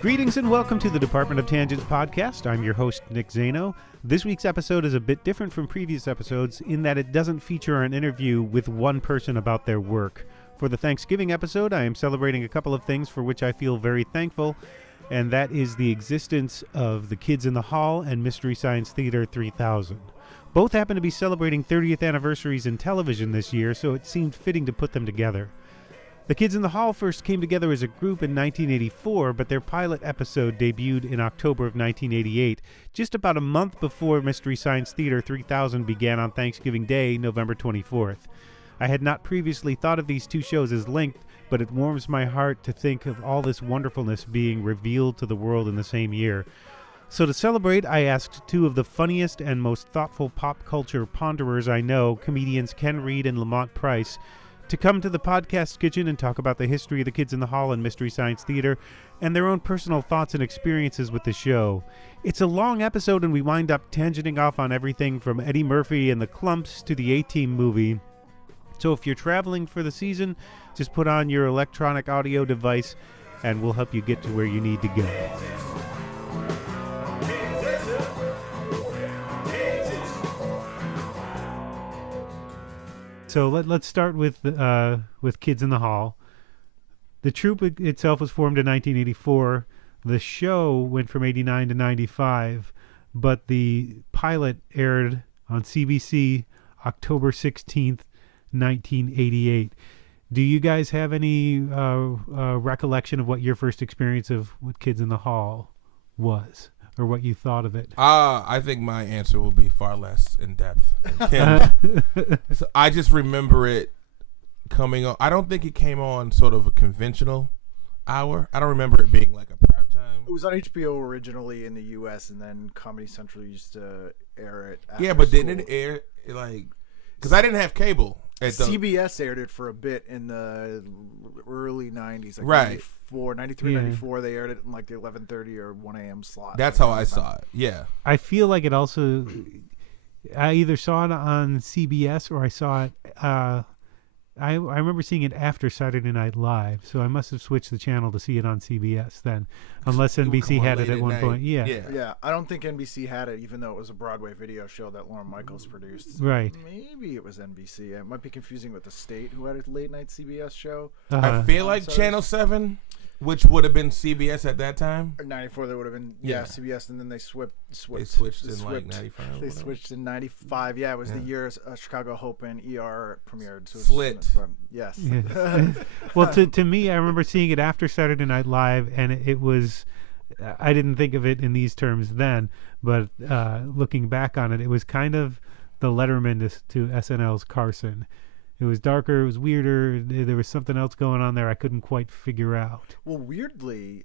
Greetings and welcome to the Department of Tangents podcast. I'm your host, Nick Zano. This week's episode is a bit different from previous episodes in that it doesn't feature an interview with one person about their work. For the Thanksgiving episode, I am celebrating a couple of things for which I feel very thankful, and that is the existence of the Kids in the Hall and Mystery Science Theater 3000. Both happen to be celebrating 30th anniversaries in television this year, so it seemed fitting to put them together. The Kids in the Hall first came together as a group in 1984, but their pilot episode debuted in October of 1988, just about a month before Mystery Science Theater 3000 began on Thanksgiving Day, November 24th. I had not previously thought of these two shows as linked, but it warms my heart to think of all this wonderfulness being revealed to the world in the same year. So to celebrate, I asked two of the funniest and most thoughtful pop culture ponderers I know, comedians Ken Reed and Lamont Price, to come to the podcast kitchen and talk about the history of the Kids in the Hall and Mystery Science Theater and their own personal thoughts and experiences with the show. It's a long episode and we wind up tangenting off on everything from Eddie Murphy and the Clumps to the A-Team movie. So if you're traveling for the season, just put on your electronic audio device and we'll help you get to where you need to go. So let's start with Kids in the Hall. The troupe itself was formed in 1984. The show went from 89 to 95, but the pilot aired on CBC October 16th, 1988. Do you guys have any recollection of what your first experience of with Kids in the Hall was? Or what you thought of it? I think my answer will be far less in depth. So I just remember it coming on. I don't think it came on sort of a conventional hour. I don't remember it being like a prime time. It was on HBO originally in the U.S. and then Comedy Central used to air it after Yeah, but school. didn't it air like... Because I didn't have cable. CBS aired it for a bit in the early 90s. Like right. 93, 94. They aired it in like the 11:30 or 1 a.m. slot. That's how I saw it. Yeah. I feel like it also... I either saw it on CBS or I saw it... I remember seeing it after Saturday Night Live, so I must have switched the channel to see it on CBS then, unless NBC had it at one point. Yeah, I don't think NBC had it, even though it was a Broadway video show that Lorne Michaels produced. Right. Maybe it was NBC. It might be confusing with the State, who had a late-night CBS show. I feel like Channel 7, which would have been CBS at that time. Or 94, they would have been, CBS, and then they switched in like 95. They switched in 95. Yeah, it was the year Chicago Hope and ER premiered. So Slit. Yes. Well, to me, I remember seeing it after Saturday Night Live, and it was... I didn't think of it in these terms then, but looking back on it, it was kind of the Letterman to SNL's Carson. It was darker, it was weirder, there was something else going on there I couldn't quite figure out. Well, weirdly,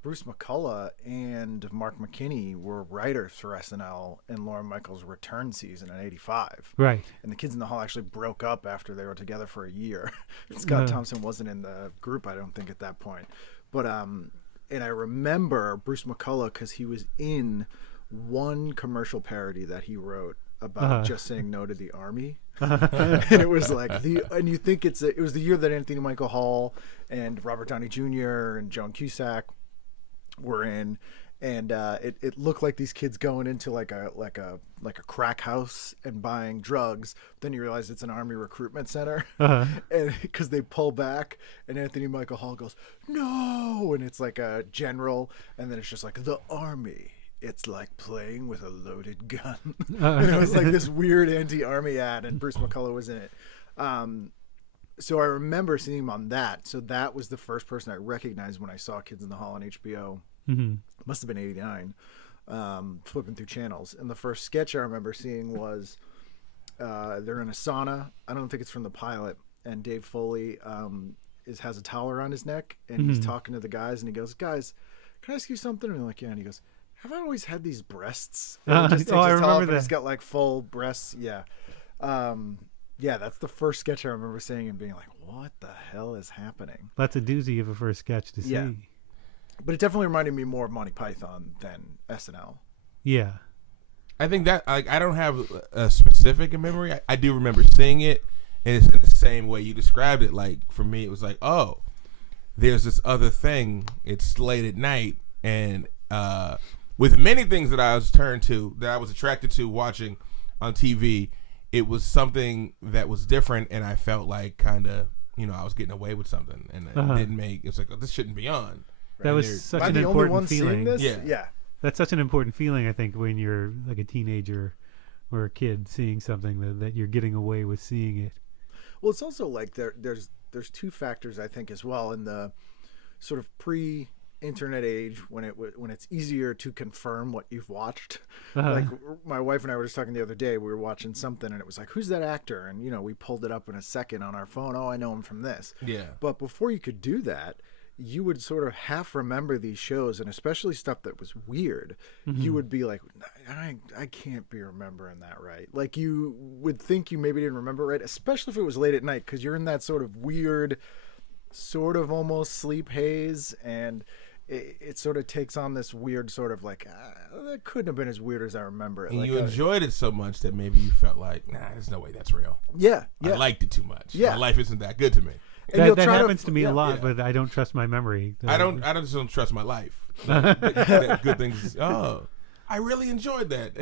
Bruce McCullough and Mark McKinney were writers for SNL in Lorne Michaels' return season in 85. Right. And the Kids in the Hall actually broke up after they were together for a year. Scott Thompson wasn't in the group, I don't think, at that point. But, and I remember Bruce McCullough because he was in one commercial parody that he wrote about just saying no to the Army. And it was like and you think it was the year that Anthony Michael Hall and Robert Downey Jr. and Joan Cusack were in, and it looked like these kids going into like a crack house and buying drugs. Then you realize it's an Army recruitment center, and because they pull back, and Anthony Michael Hall goes no, and it's like a general, and then it's just like the Army. It's like playing with a loaded gun. And it was like this weird anti-Army ad, and Bruce McCullough was in it. So I remember seeing him on that. So that was the first person I recognized when I saw Kids in the Hall on HBO. Mm-hmm. Must have been 89, flipping through channels. And the first sketch I remember seeing was they're in a sauna. I don't think it's from the pilot. And Dave Foley has a towel around his neck, and he's talking to the guys, and he goes, "Guys, can I ask you something?" And they're like, "Yeah." And he goes, "Have I always had these breasts?" I remember that. He's got like full breasts. Yeah. Yeah, that's the first sketch I remember seeing and being like, what the hell is happening? That's a doozy of a first sketch to see. But it definitely reminded me more of Monty Python than SNL. Yeah. I think that I don't have a specific memory. I do remember seeing it And it's in the same way you described it. Like, for me, it was like, oh, there's this other thing. It's late at night. And with many things that I was attracted to watching on TV, it was something that was different. And I felt like kind of, I was getting away with something. And it was like, oh, this shouldn't be on. That was such an important feeling. Yeah. That's such an important feeling, I think, when you're like a teenager or a kid seeing something that you're getting away with seeing it. Well, it's also like there's two factors, I think, as well, in the sort of pre-internet age when it's easier to confirm what you've watched. Like my wife and I were just talking the other day. We were watching something and it was like, "Who's that actor?" And we pulled it up in a second on our phone. Oh, I know him from this. Yeah. But before you could do that, you would sort of half remember these shows, and especially stuff that was weird. You would be like, I can't be remembering that right. Like, you would think you maybe didn't remember right, especially if it was late at night, because you're in that sort of weird, sort of almost sleep haze, and it sort of takes on this weird sort of like, that couldn't have been as weird as I remember it. And like, you enjoyed it so much that maybe you felt like, nah, there's no way that's real. Yeah. I liked it too much. Yeah. My life isn't that good to me. That happens to me a lot, but I don't trust my memory. I just don't trust my life. Good things. Oh, I really enjoyed that.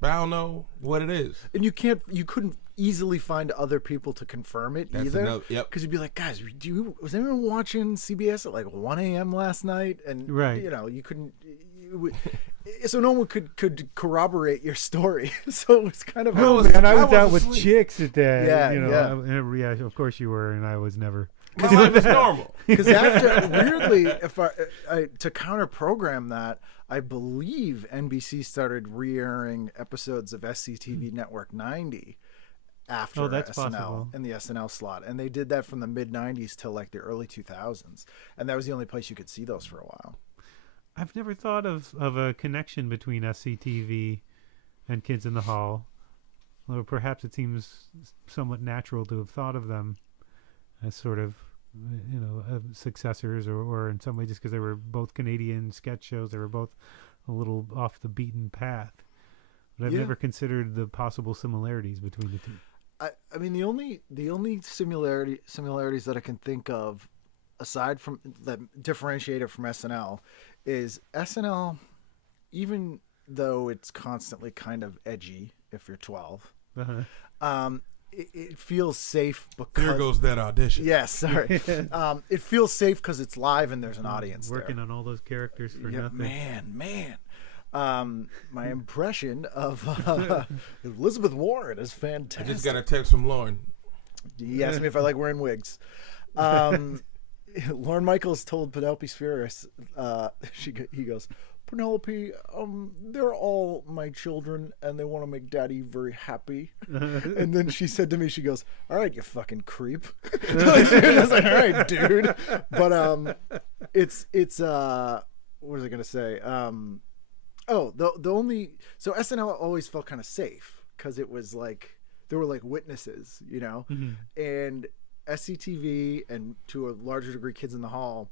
But I don't know what it is. And you couldn't easily find other people to confirm it either. Yep. Because you'd be like, guys, was anyone watching CBS at like 1 a.m. last night? And you couldn't. So no one could corroborate your story. So it was kind of. Oh man, I was out with chicks at that. Yeah. Of course you were, and I was never. My life is normal. Because after, weirdly, if I to counter program that, I believe NBC started re-airing episodes of SCTV Network 90 after that's SNL possible. in the SNL slot, and they did that from the mid 90s till like the early 2000s, and that was the only place you could see those for a while. I've never thought of a connection between SCTV and Kids in the Hall, or perhaps it seems somewhat natural to have thought of them as sort of, successors, or in some way just because they were both Canadian sketch shows, they were both a little off the beaten path. But I've never considered the possible similarities between the two. I mean, the only similarities that I can think of, aside from that differentiate it from SNL, is SNL, even though it's constantly kind of edgy if you're 12, it feels safe because... There goes that audition. Yes, sorry. It feels safe because it's live and there's an audience working there. on all those characters for nothing. Man. My impression of Elizabeth Warren is fantastic. I just got a text from Lauren. He asked me if I like wearing wigs. Lorne Michaels told Penelope Spheris, he goes, "Penelope, they're all my children and they want to make daddy very happy." And then she said to me, she goes, "All right, you fucking creep." I was like, "All right, dude." But it's what was I gonna say? So SNL always felt kind of safe because it was like there were like witnesses, and SCTV and to a larger degree Kids in the Hall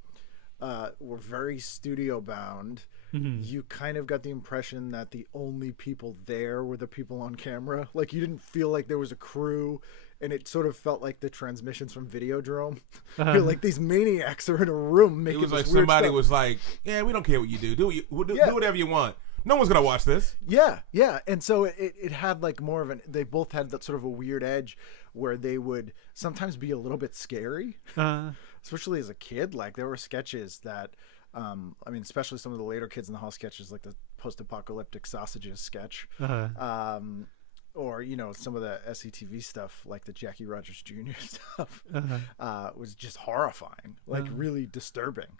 were very studio bound. You kind of got the impression that the only people there were the people on camera. Like, you didn't feel like there was a crew, and it sort of felt like the transmissions from Videodrome. You're like, these maniacs are in a room making this weird stuff. It was like somebody was like, "Yeah, we don't care what you do. Do whatever you want. No one's gonna watch this." Yeah. And so it had like more of they both had that sort of a weird edge where they would sometimes be a little bit scary, especially as a kid. Like, there were sketches that, especially some of the later Kids in the Hall sketches, like the post-apocalyptic sausages sketch, or some of the SCTV stuff, like the Jackie Rogers Jr. stuff, was just horrifying, like really disturbing,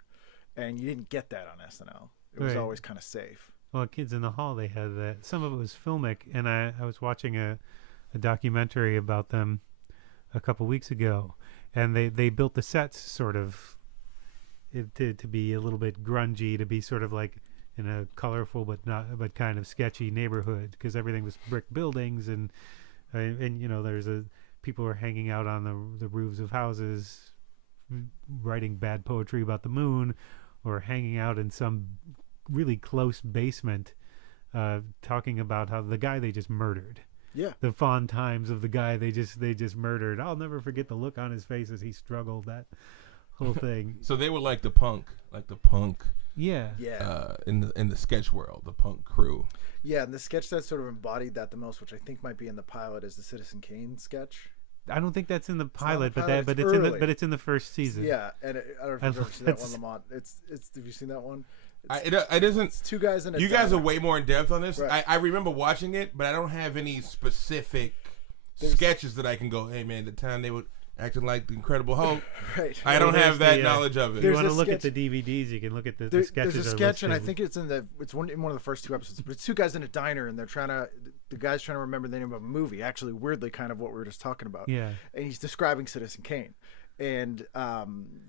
and you didn't get that on SNL. It was always kind of safe. Well, Kids in the Hall, they had that. Some of it was filmic, and I was watching a documentary about them a couple weeks ago, and they built the sets sort of to be a little bit grungy, to be sort of like in a colorful but kind of sketchy neighborhood, because everything was brick buildings, and there's people were hanging out on the roofs of houses, writing bad poetry about the moon, or hanging out in some really close basement, talking about how the guy they just murdered Yeah. The fond times of the guy they just murdered. I'll never forget the look on his face as he struggled, that whole thing. So they were like the punk. Yeah. In the sketch world, the punk crew. Yeah, and the sketch that sort of embodied that the most, which I think might be in the pilot, is the Citizen Kane sketch. I don't think that's in the pilot, not the pilot, but it's it's in the first season. Yeah, and I don't know if you've ever seen that one, Lamont. It's. Have you seen that one? It isn't. It's two guys in a. You guys are way more in depth on this. Right. I remember watching it, but I don't have any specific sketches that I can go, hey man, the time they were acting like the Incredible Hulk. Right. I don't have that knowledge of it. If you want to a look at sketch- the DVDs, you can look at the sketches. There's a are sketch, and I listed. think it's in one of the first two episodes. But it's two guys in a diner, and the guy's trying to remember the name of a movie. Actually, weirdly, kind of what we were just talking about. Yeah. And he's describing Citizen Kane. And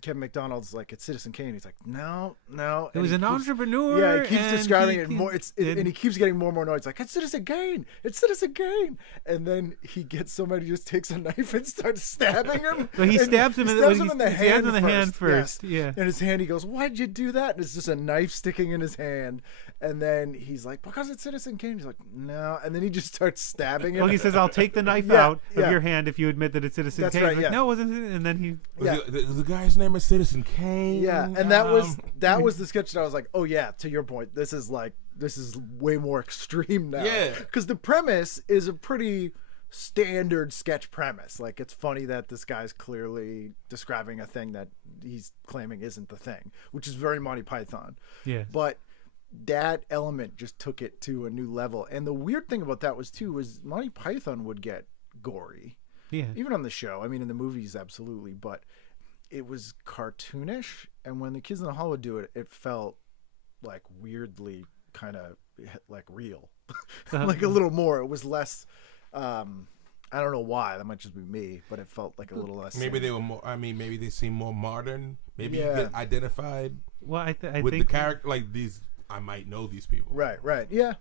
Kevin McDonald's like, it's Citizen Kane. He's like, no. It was an entrepreneur. Yeah, he keeps and describing he- it more. And he keeps getting more and more annoyed. It's like, it's Citizen Kane. It's Citizen Kane. And then he gets somebody, just takes a knife and starts stabbing him. Well, he And stabs him in the hand first. Yes. Yeah. In his hand, he goes, why'd you do that? And it's just a knife sticking in his hand. And then he's like, because it's Citizen Kane. He's like, no. And then he just starts stabbing him. Well, he says, "I'll take the knife Yeah, out yeah. of your hand if you admit that it's Citizen That's Kane." right, Like, yeah. no, it wasn't. And then he. Yeah. The guy's name is Citizen Kane. Yeah, and that was the sketch that I was like, oh yeah, to your point, this is way more extreme now. Yeah. Because the premise is a pretty standard sketch premise. Like, it's funny that this guy's clearly describing a thing that he's claiming isn't the thing, which is very Monty Python. Yeah. But that element just took it to a new level. And the weird thing about that was Monty Python would get gory. Yeah. Even on the show. I mean, in the movies, absolutely. But it was cartoonish. And when the Kids in the Hall would do it, it felt like weirdly kind of like real. Like a little more. It was less... I don't know why. That might just be me. But it felt like a little less... Maybe they were more... I mean, maybe they seem more modern. Maybe you Yeah. get identified Well, I with think the character. Like these... I might know these people. Right. Yeah.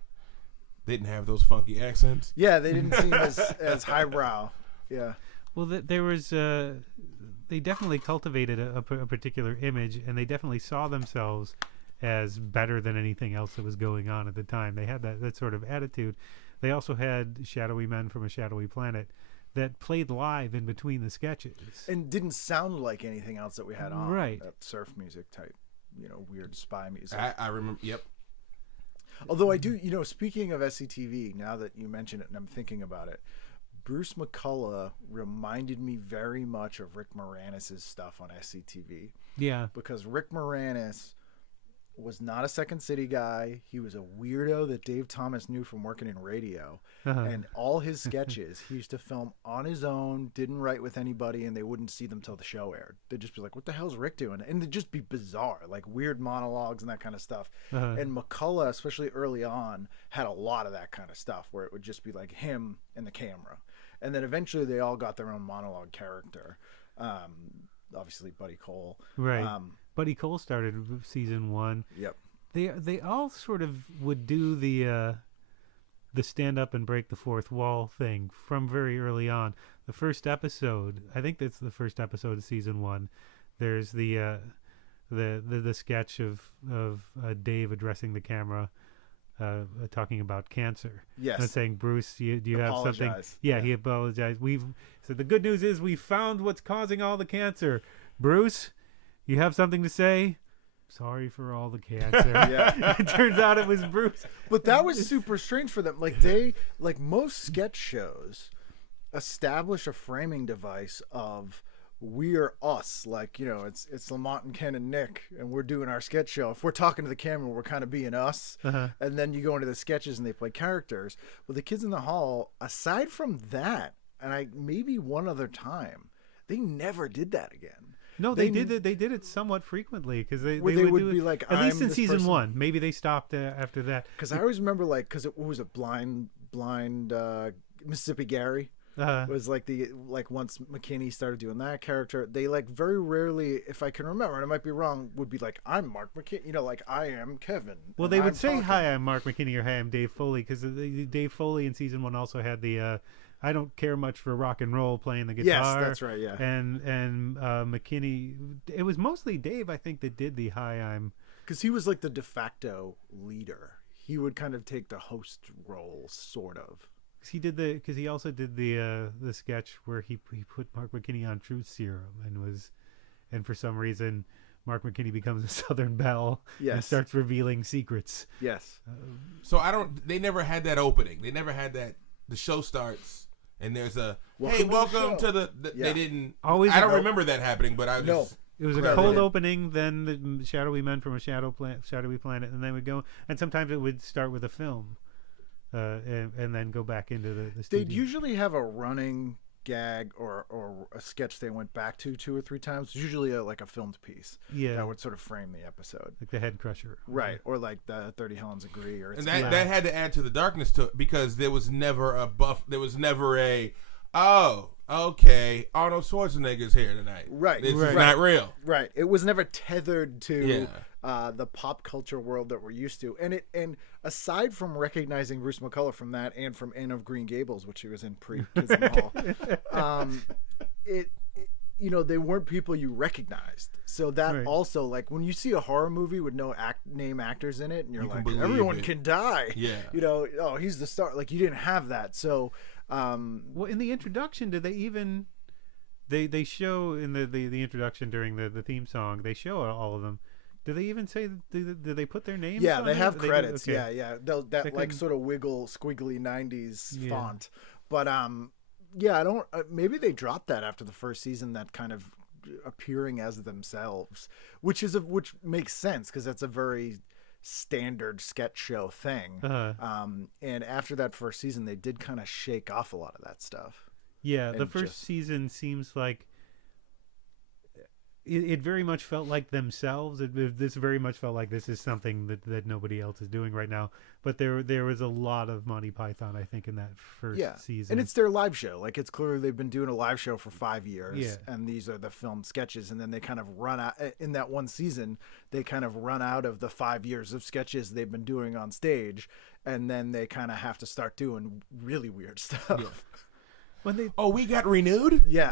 They didn't have those funky accents. Yeah, they didn't seem as highbrow. Yeah. Well, there was. They definitely cultivated a particular image, and they definitely saw themselves as better than anything else that was going on at the time. They had that sort of attitude. They also had shadowy men from a shadowy planet that played live in between the sketches. And didn't sound like anything else that we had on. Right. That surf music type, weird spy music. I remember. Yep. Although I do, speaking of SCTV, now that you mention it and I'm thinking about it, Bruce McCullough reminded me very much of Rick Moranis' stuff on SCTV. Yeah. Because Rick Moranis was not a Second City guy. He was a weirdo that Dave Thomas knew from working in radio. And all his sketches, he used to film on his own, didn't write with anybody, and they wouldn't see them till the show aired. They'd just be like, what the hell's Rick doing? And it'd just be bizarre, like weird monologues and that kind of stuff. And McCullough, especially early on, had a lot of that kind of stuff where it would just be like him and the camera. And then eventually they all got their own monologue character. Obviously, Buddy Cole. Right. Buddy Cole started season 1. Yep. They all sort of would do the stand up and break the fourth wall thing from very early on. The first episode, I think that's the first episode of season 1. There's the sketch of Dave addressing the camera, talking about cancer. Yes. And saying, Bruce, do you have something? Apologize. Yeah, he apologized. So the good news is we found what's causing all the cancer. Bruce, you have something to say? Sorry for all the cancer. Yeah. It turns out it was Bruce. But that was super strange for them. Like most sketch shows establish a framing device of we're us. Like, it's Lamont and Ken and Nick, and we're doing our sketch show. If we're talking to the camera, we're kind of being us. And then you go into the sketches and they play characters. But the Kids in the Hall, aside from that, and maybe one other time, they never did that again. No, they did it. They did it somewhat frequently because they would do be it, like, at least I'm in this season person. 1. Maybe they stopped after that. Because I always remember, because it was a blind Mississippi Gary. It was once McKinney started doing that character, they very rarely, if I can remember, and I might be wrong, would be like, I'm Mark McKinney, I am Kevin. Well, they would say, hi, I'm Mark McKinney, or hi, I'm Dave Foley, because Dave Foley in season 1 also had the I don't care much for rock and roll playing the guitar. Yes, that's right, yeah. And McKinney, it was mostly Dave, I think, that did the hi, I'm... Because he was the de facto leader. He would kind of take the host role, sort of. Because he also did the sketch where he put Mark McKinney on truth serum and for some reason Mark McKinney becomes a Southern Belle and starts revealing secrets. Yes. So they never had that opening. They never had that. The show starts and there's a welcome to the they didn't. I don't remember that happening, but it was a cold opening, then the shadowy men from a shadowy planet, and they would go, and sometimes it would start with a film. And then go back into the studio. They'd usually have a running gag or a sketch they went back to 2 or 3 times. Usually like a filmed piece. Yeah. That would sort of frame the episode. Like the Head Crusher. Right. Or like the 30 Helens Agree. And that had to add to the darkness to it because there was never there was never okay, Arnold Schwarzenegger's here tonight. Right. This is not real. Right. It was never tethered to the pop culture world that we're used to. And aside from recognizing Bruce McCullough from that and from Anne of Green Gables, which he was in pre-Kids in the Hall, they weren't people you recognized. So that also, like, when you see a horror movie with no name actors in it, and you're like, everyone can die. Yeah. He's the star. Like, you didn't have that. So... well, in the introduction, did they even they show in the introduction during the theme song, they show all of them. Do they even say did they put their names? Yeah, on they have credits. Okay. Yeah. That like sort of squiggly 90s font. But I don't. Maybe they dropped that after the first season. That kind of appearing as themselves, which makes sense because that's a very standard sketch show thing. And after that first season, they did kind of shake off a lot of that stuff. Yeah, the first season seems like it very much felt like themselves. This very much felt like this is something that nobody else is doing right now. But there was a lot of Monty Python, I think, in that first season. And it's their live show. Like, it's clear they've been doing a live show for 5 years, and these are the filmed sketches. And then they kind of run out in that one season. They kind of run out of the 5 years of sketches they've been doing on stage, and then they kind of have to start doing really weird stuff. Yeah. We got renewed? Yeah.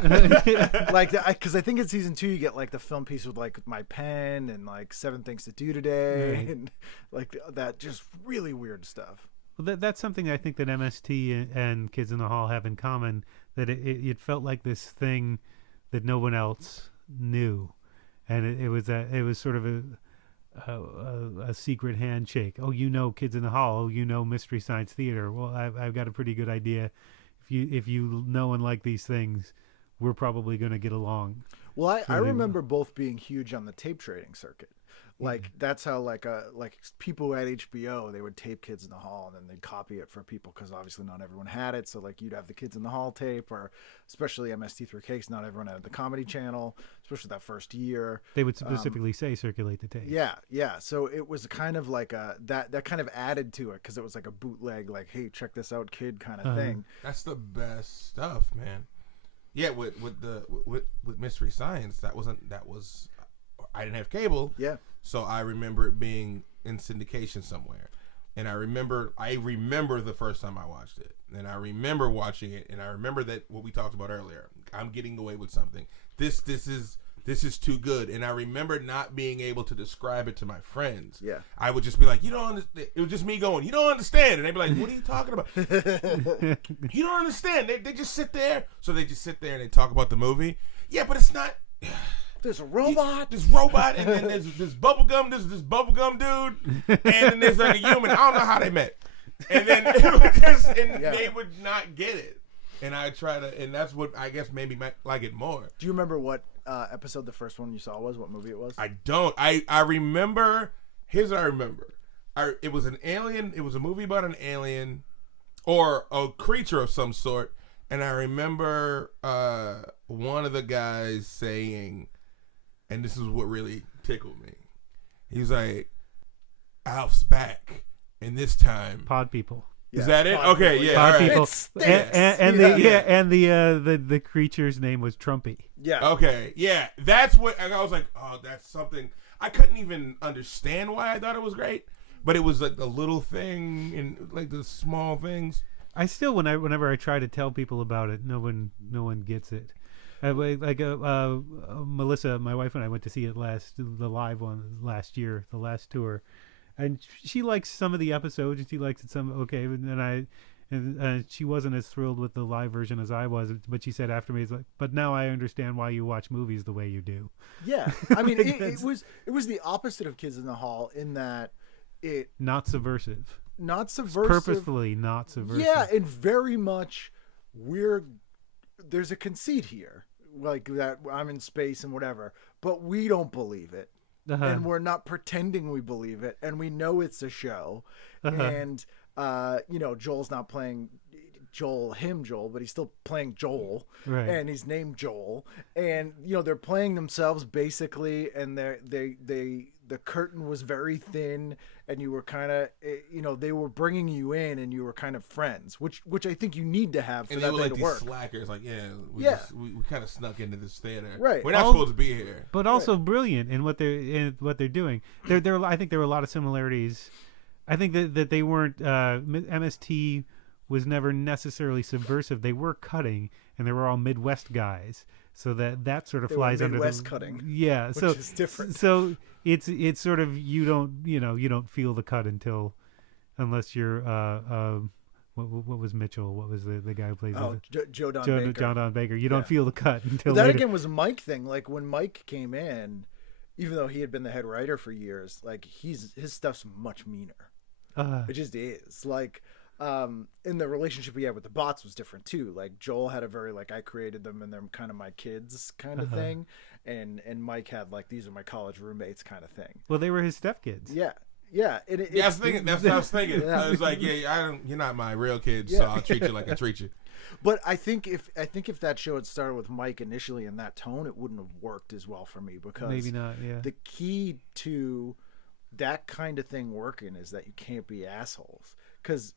Like, because I think in season 2 you get like the film piece with like My Pen and like 7 Things to Do Today, and like that just really weird stuff. Well, that's something I think that MST and Kids in the Hall have in common, that it felt like this thing that no one else knew, and it was sort of a secret handshake. Kids in the Hall. Mystery Science Theater. Well, I've got a pretty good idea. If you know and like these things, we're probably going to get along. Well, I remember both being huge on the tape trading circuit. Like, that's how like people at HBO, they would tape Kids in the Hall and then they'd copy it for people because obviously not everyone had it. So like you'd have the Kids in the Hall tape, or especially MST3K, not everyone had the Comedy Channel, especially that first year. They would specifically say circulate the tape. Yeah. So it was kind of like that kind of added to it because it was like a bootleg, like, hey, check this out, kid, kind of thing. That's the best stuff, man. Yeah, with Mystery Science, I didn't have cable. Yeah. So I remember it being in syndication somewhere. And I remember the first time I watched it. And I remember watching it, and I remember that what we talked about earlier. I'm getting away with something. This is too good. And I remember not being able to describe it to my friends. Yeah. I would just be like, you don't understand. It was just me going, you don't understand. And they'd be like, what are you talking about? You don't understand. They just sit there. So they just sit there and they talk about the movie. Yeah, but it's not... There's a robot. This robot, and then there's this bubblegum, this bubblegum dude, and then there's like a human. I don't know how they met. And then it was just, they would not get it. And I try to, and that's what I guess made me like it more. Do you remember what episode the first one you saw was? What movie it was? I don't. I remember. Here's what I remember. It was an alien. It was a movie about an alien or a creature of some sort. And I remember one of the guys saying, and this is what really tickled me. He's like, Alf's back, and this time, Pod People. Is that it? Okay, people. Pod People. And the creature's name was Trumpy. Yeah. Okay, yeah. That's what I was like. Oh, that's something. I couldn't even understand why I thought it was great, but it was like the little thing and like the small things. I still, whenever I try to tell people about it, no one gets it. Melissa, my wife, and I went to see it the live one last year, the last tour, and she likes some of the episodes and she likes it some. Okay, and And she wasn't as thrilled with the live version as I was, but she said after me, it's like, but now I understand why you watch movies the way you do. Yeah, I mean, it was the opposite of Kids in the Hall in that it not subversive, purposefully not subversive. Yeah, and very much there's a conceit here, like that I'm in space and whatever, but we don't believe it. And we're not pretending we believe it, and we know it's a show. And Joel's not playing Joel, but he's still playing Joel, right? And he's named Joel, and they're playing themselves basically, and the curtain was very thin, and you were kind of, they were bringing you in, and you were kind of friends, which I think you need to have for and that they were day like to work. These slackers, like we kind of snuck into this theater, right? We're not supposed to be here, but also brilliant in what they're doing. I think there were a lot of similarities. I think that they weren't MST was never necessarily subversive. They were cutting, and they were all Midwest guys. So that sort of flies under Midwest cutting. Yeah, which so is different. So it's sort of you don't feel the cut unless you're what was Mitchell? What was the guy who played? Joe Baker. John Don Baker. You don't feel the cut until that later. Again was a Mike thing. Like when Mike came in, even though he had been the head writer for years, like his stuff's much meaner. It just is like. In the relationship we had with the bots was different too. Like Joel had a very like I created them and they're kind of my kids kind of thing, and Mike had like these are my college roommates kind of thing. Well, they were his stepkids. Yeah. I was thinking. That's what I was thinking. Yeah. I was like, you're not my real kid, so I'll treat you like I treat you. But I think if that show had started with Mike initially in that tone, it wouldn't have worked as well for me because maybe not. Yeah. The key to that kind of thing working is that you can't be assholes because.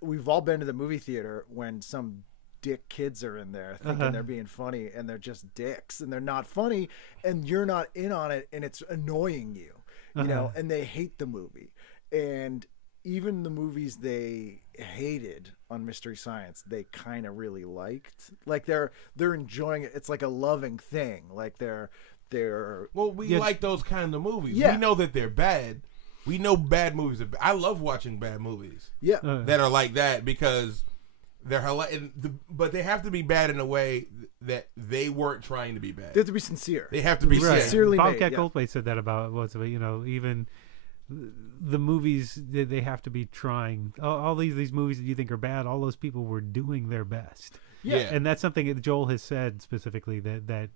We've all been to the movie theater when some dick kids are in there thinking they're being funny and they're just dicks and they're not funny and you're not in on it and it's annoying you, and they hate the movie. And even the movies they hated on Mystery Science, they kind of really liked. Like they're enjoying it. It's like a loving thing. Like they're like those kind of movies. Yeah. We know that they're bad. We know bad movies. I love watching bad movies. Yeah, that are like that because they're but they have to be bad in a way that they weren't trying to be bad. They have to be sincere. They have to be sincerely made. Bobcat Goldthwait said that about even the movies they have to be trying. All these movies that you think are bad, all those people were doing their best. Yeah, and that's something that Joel has said specifically that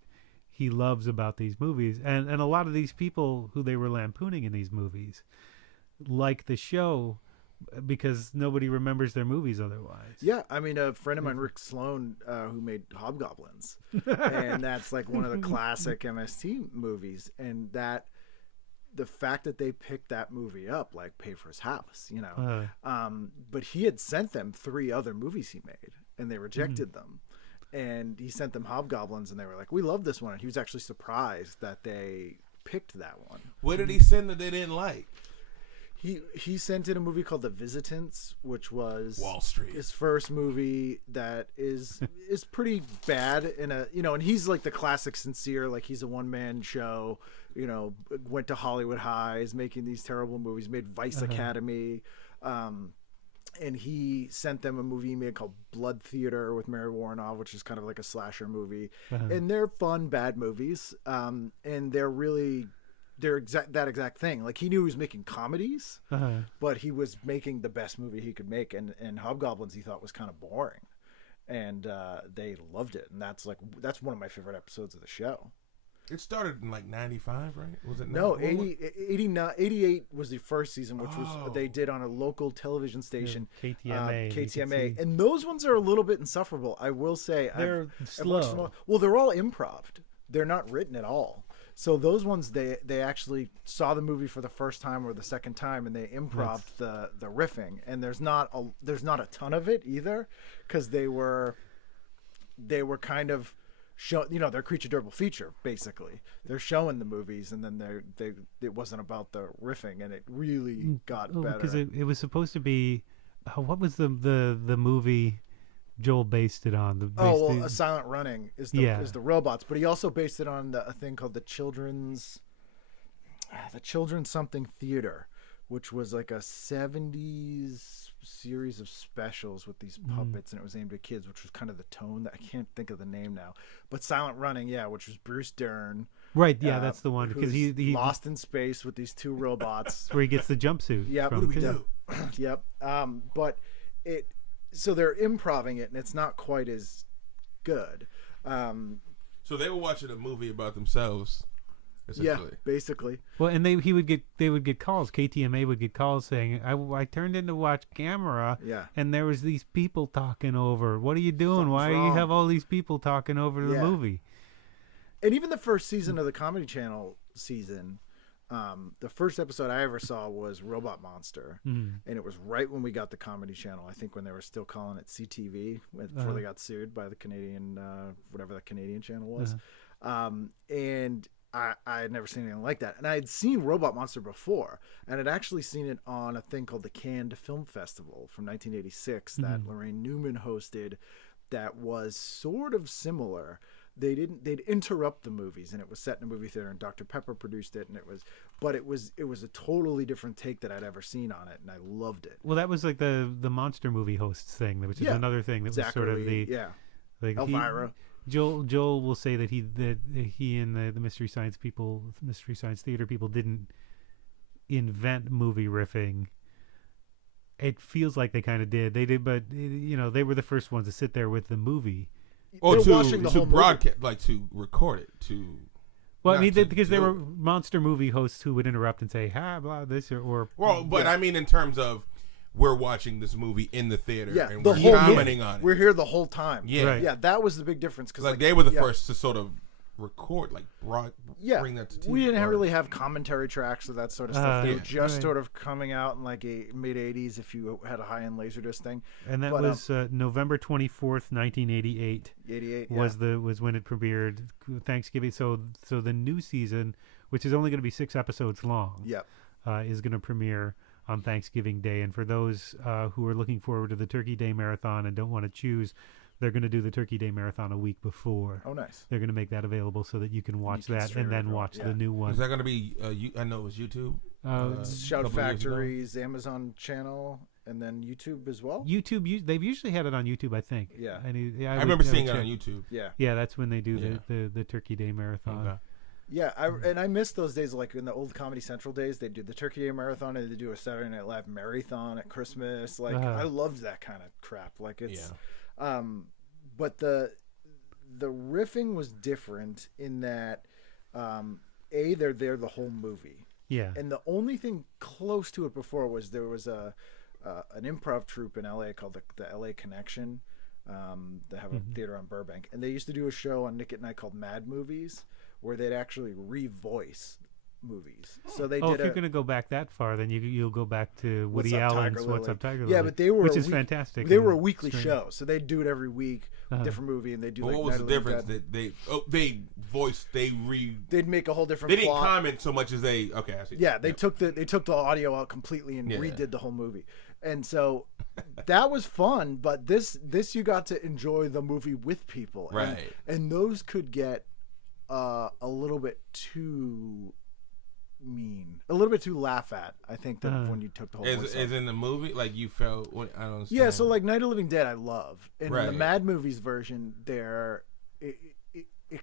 he loves about these movies, and a lot of these people who they were lampooning in these movies like the show because nobody remembers their movies otherwise. Yeah, I mean, a friend of mine, Rick Sloan, who made Hobgoblins, and that's like one of the classic MST movies, and that the fact that they picked that movie up like paid for his house, but he had sent them 3 other movies he made, and they rejected them. And he sent them Hobgoblins, and they were like, "We love this one." And he was actually surprised that they picked that one. What did he send that they didn't like? He sent in a movie called The Visitants, which was Wall Street, his first movie that is pretty bad and he's like the classic sincere, like he's a one-man show, went to Hollywood Highs, making these terrible movies, made Vice Academy. And he sent them a movie he made called Blood Theater with Mary Warrenov, which is kind of like a slasher movie. And they're fun, bad movies. And they're that exact thing. Like he knew he was making comedies, but he was making the best movie he could make. And Hobgoblins he thought was kind of boring. And they loved it. And that's one of my favorite episodes of the show. It started in like 95, right? Was it? No, 88 was the first season, which was they did on a local television station, KTMA. And those ones are a little bit insufferable, I will say. They're slow. Well, they're all improv. They're not written at all. So those ones, they actually saw the movie for the first time or the second time, and they improv'd the riffing. And there's not a ton of it either, because they were kind of show, their creature durable feature basically. They're showing the movies, and then it wasn't about the riffing, and it really got better because it was supposed to be. What was the movie Joel based it on? A Silent Running is the robots, but he also based it on a thing called the Children's something theater, which was like a 70s series of specials with these puppets, and it was aimed at kids, which was kind of the tone that I can't think of the name now. But Silent Running, yeah, which was Bruce Dern. Right, yeah, that's the one because he lost in space with these two robots. Where he gets the jumpsuit. Yeah, from what do we do? Yep. But so they're improving it, and it's not quite as good. So they were watching a movie about themselves. Yeah, basically. Well, and they would get calls. KTMA would get calls saying, "I turned in to watch camera, and there was these people talking over. What are you doing? Why do you have all these people talking over the movie?" And even the first season of the Comedy Channel season, the first episode I ever saw was Robot Monster, and it was right when we got the Comedy Channel. I think when they were still calling it CTV before they got sued by the Canadian, whatever the Canadian channel was, and. I had never seen anything like that. And I had seen Robot Monster before, and I'd actually seen it on a thing called the Cannes Film Festival from 1986 that Lorraine Newman hosted that was sort of similar. They'd interrupt the movies, and it was set in a movie theater, and Dr. Pepper produced it, and it was a totally different take that I'd ever seen on it, and I loved it. Well, that was like the monster movie hosts thing, which is another thing that was sort of the like Elvira. Joel will say that he and the Mystery Science Theater people didn't invent movie riffing. It feels like they kind of did. They did, but they were the first ones to sit there with the movie. Or to broadcast, like to record it. Well, I mean, because there were monster movie hosts who would interrupt and say, "Ha, blah, this," or well, but I mean, in terms of. We're watching this movie in the theater, and we're commenting on it. We're here the whole time. Yeah, right. Yeah, that was the big difference. Cause like they were the first to sort of record, like bring that to TV. We didn't really have commentary tracks or that sort of stuff. They were just sort of coming out in like a mid-'80s if you had a high-end Laserdisc thing. And that was November 24th, 1988. 88 was when it premiered. Thanksgiving. So the new season, which is only going to be 6 episodes long, is going to premiere on Thanksgiving Day. And for those who are looking forward to the Turkey Day Marathon and don't want to choose, they're going to do the Turkey Day Marathon a week before. Oh, nice. They're going to make that available so that you can watch that and then watch the new one. Is that going to be, I know it was YouTube? Shout Factory's Amazon channel and then YouTube as well? YouTube, they've usually had it on YouTube, I think. Yeah. And I remember seeing it on YouTube. Yeah. Yeah, that's when they do the Turkey Day Marathon. Okay. Yeah, I miss those days. Like in the old Comedy Central days, they do the Turkey Day Marathon and they do a Saturday Night Live marathon at Christmas. Like I loved that kind of crap. Like it's, but the riffing was different in that, they're there the whole movie. Yeah, and the only thing close to it before was there was an improv troupe in LA called the LA Connection. They have a theater on Burbank, and they used to do a show on Nick at Night called Mad Movies, where they'd actually revoice movies. So they did. If you're going to go back that far, then you'll go back to Woody Allen's "What's Up, Tiger Lily." Yeah, but they were which is fantastic. They were a weekly show, so they'd do it every week, different movie, and they'd do. But what was the difference? They'd make a whole different. They didn't comment so much as they. Okay, I see. Yeah, they took the audio out completely and redid the whole movie, and so that was fun. But this you got to enjoy the movie with people, right? And those could get a little bit too mean, a little bit too laugh at. I think that when you took the whole is in the movie, like you felt. I don't understand. Yeah, so like Night of the Living Dead, I love, and in the Mad Movies version, it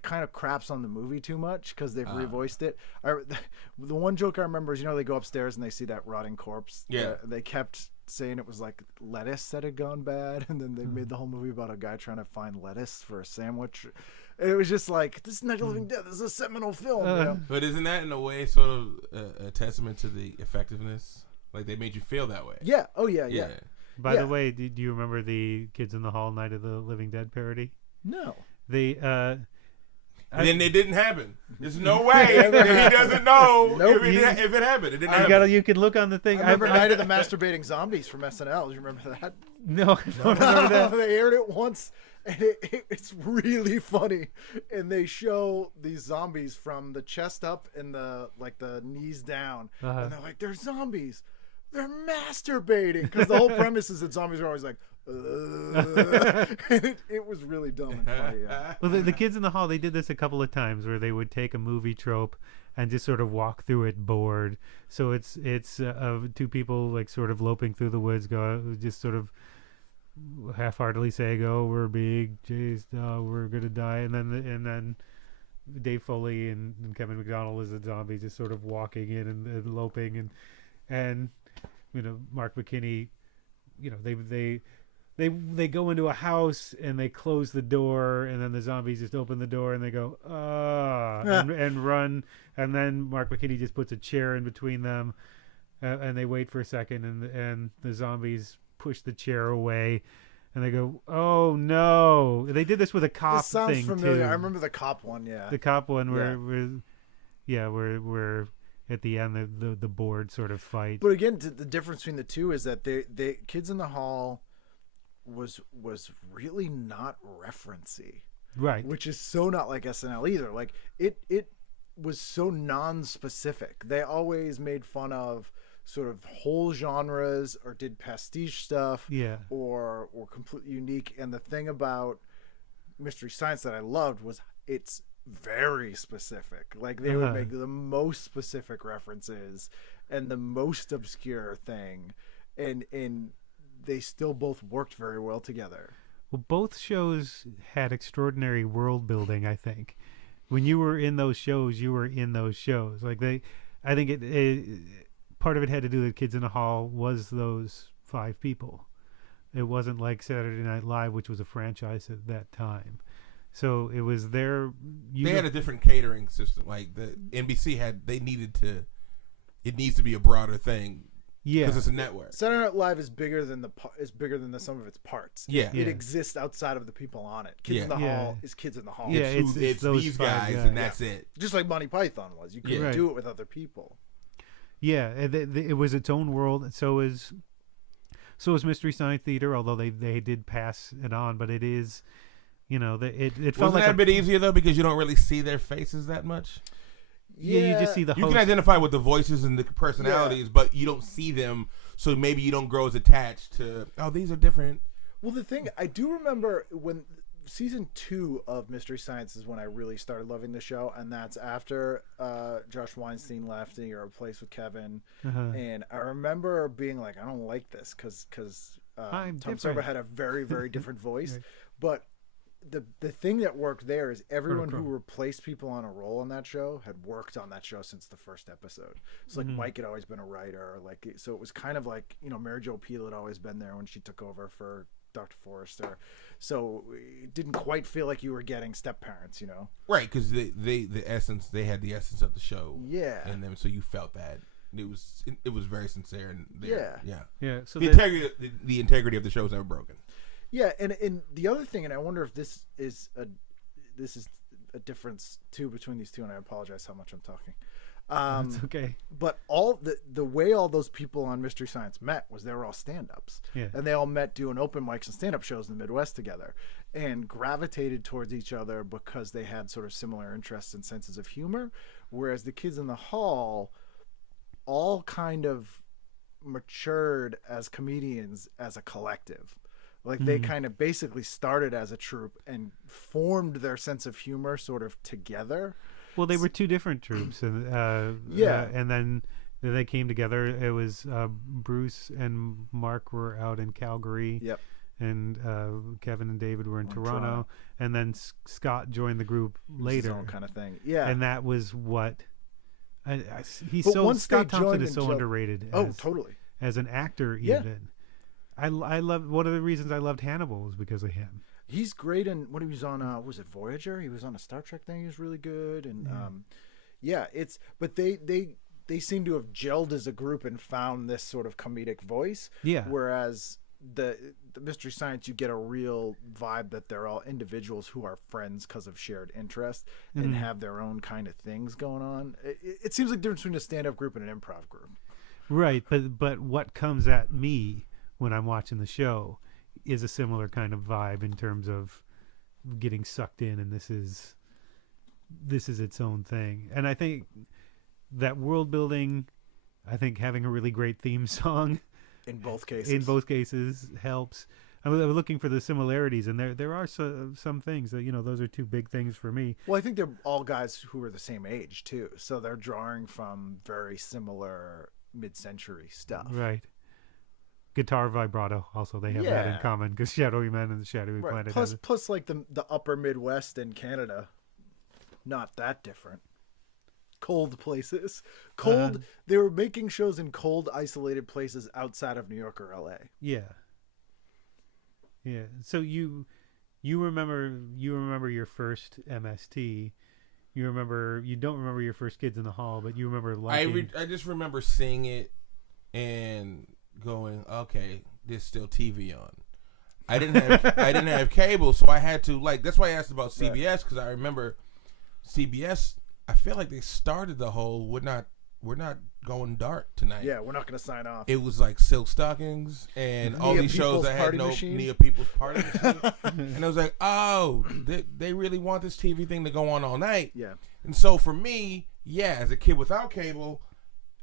kind of craps on the movie too much because they've revoiced it. The one joke I remember is they go upstairs and they see that rotting corpse. Yeah, they kept saying it was like lettuce that had gone bad, and then they made the whole movie about a guy trying to find lettuce for a sandwich. And it was just like, this is Night of the Living Dead. This is a seminal film. But isn't that in a way sort of a testament to the effectiveness? Like they made you feel that way. Yeah. Oh yeah. By the way, do you remember the Kids in the Hall Night of the Living Dead parody? No. And then it didn't happen. There's no way that he doesn't know if it happened. It didn't happen. You can look on the thing. I remember Night of the Masturbating Zombies from SNL. Do you remember that? No, I don't remember that. They aired it once, and it's really funny. And they show these zombies from the chest up and the knees down, and they're like, they're zombies. They're masturbating, because the whole premise is that zombies are always like, It was really dumb and funny. Yeah. Well, the Kids in the Hall, they did this a couple of times where they would take a movie trope and just sort of walk through it bored. So it's two people like sort of loping through the woods, just sort of half-heartedly saying, "Oh, we're being chased, we're gonna die," and then Dave Foley and Kevin McDonald as a zombie, just sort of walking in and loping, and Mark McKinney, they go into a house and they close the door, and then the zombies just open the door and they go and run, and then Mark McKinney just puts a chair in between them, and they wait for a second, and the zombies push the chair away. And they go, "Oh no!" They did this with a cop this sounds thing familiar. too. I remember the cop one. Yeah, the cop one where at the end the board sort of fight. But again, the difference between the two is that they Kids in the Hall was really not referencey, right? Which is so not like SNL either. Like it was so non-specific. They always made fun of sort of whole genres or did pastiche stuff, or completely unique. And the thing about Mystery Science that I loved was it's very specific. Like they would make the most specific references and the most obscure thing, and they still both worked very well together. Well, both shows had extraordinary world building. I think when you were in those shows, you were in those shows. Like I think it part of it had to do with Kids in the Hall was those 5 people. It wasn't like Saturday Night Live, which was a franchise at that time. So it was their... They had a different catering system. Like the NBC it needs to be a broader thing. Yeah. Because it's a network. Saturday Night Live is bigger than the sum of its parts. Yeah. It exists outside of the people on it. Kids in the Hall is Kids in the Hall. Yeah, it's these guys and that's it. Just like Monty Python was. You couldn't do it with other people. Yeah, it was its own world. So is Mystery Science Theater, although they did pass it on, but it is, it felt Wasn't like that a bit easier though, because you don't really see their faces that much. Yeah, you just see the host. You can identify with the voices and the personalities, but you don't see them, so maybe you don't grow as attached to. Oh, these are different. Well, the thing I do remember when season 2 of Mystery Science is when I really started loving the show, and that's after Josh Weinstein left and he got replaced with Kevin. And I remember being like, I don't like this because Tom Servo had a very, very different voice. But the thing that worked there is everyone who replaced people on a role on that show had worked on that show since the first episode. So like Mike had always been a writer, so it was kind of like Mary Jo Pehl had always been there when she took over for Dr. Forrester, so it didn't quite feel like you were getting step parents, right? Because they had the essence of the show, and then so you felt that it was very sincere and yeah. So the integrity of the show was never broken. Yeah, and the other thing, and I wonder if this is a difference too between these two, and I apologize how much I'm talking. It's okay. But all the way all those people on Mystery Science met was they were all stand-ups. Yeah. And they all met doing open mics and stand-up shows in the Midwest together and gravitated towards each other because they had sort of similar interests and senses of humor. Whereas the Kids in the Hall all kind of matured as comedians as a collective. Like they kind of basically started as a troupe and formed their sense of humor sort of together. Well, they were 2 different troops, and and then they came together. It was Bruce and Mark were out in Calgary, and Kevin and David were in Toronto, and then Scott joined the group later, his own kind of thing. And that was what Scott Thompson is so underrated. Totally, as an actor, even. I love one of the reasons I loved Hannibal was because of him. He's great in what he was on. Was it Voyager? He was on a Star Trek thing. He was really good, and but they seem to have gelled as a group and found this sort of comedic voice. Yeah. Whereas the Mystery Science, you get a real vibe that they're all individuals who are friends because of shared interest and have their own kind of things going on. It seems like the difference between a stand-up group and an improv group. Right, but what comes at me when I'm watching the show is a similar kind of vibe in terms of getting sucked in, and this is its own thing. And I think that world building, I think having a really great theme song in both cases helps. I was looking for the similarities, and there are some things that, those are two big things for me. Well, I think they're all guys who are the same age too, so they're drawing from very similar mid-century stuff. Right. Guitar vibrato, also they have that in Yeah. common, because Shadowy Man and the Shadowy Right. Planet. Plus, like the upper Midwest and Canada, not that different. Cold places. They were making shows in cold, isolated places outside of New York or LA. Yeah. So you remember your first MST. You don't remember your first Kids in the Hall, but you remember liking. I just remember seeing it and going, okay, there's still TV on. I didn't have cable, so I had to that's why I asked about CBS, because I remember CBS. I feel like they started the whole we're not going dark tonight. Yeah, we're not going to sign off. It was like Silk Stockings and all these shows that had no Nia People's Party Machine. And I was like, oh, they really want this TV thing to go on all night. Yeah. And so for me, as a kid without cable,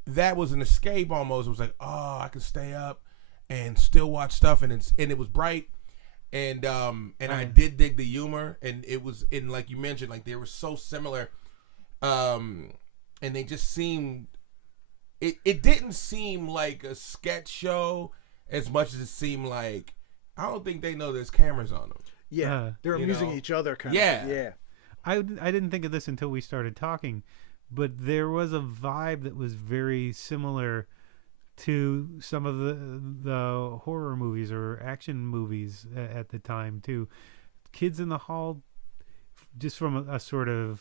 that was an escape almost. It was like, oh, I can stay up and still watch stuff, and it was bright. And I did dig the humor, and it was, and like you mentioned, like they were so similar. And they just seemed, it didn't seem like a sketch show as much as it seemed like, I don't think they know there's cameras on them. Yeah, they're amusing each other kind of. Yeah. I didn't think of this until we started talking, but there was a vibe that was very similar to some of the horror movies or action movies at the time too. Kids in the Hall, just from a sort of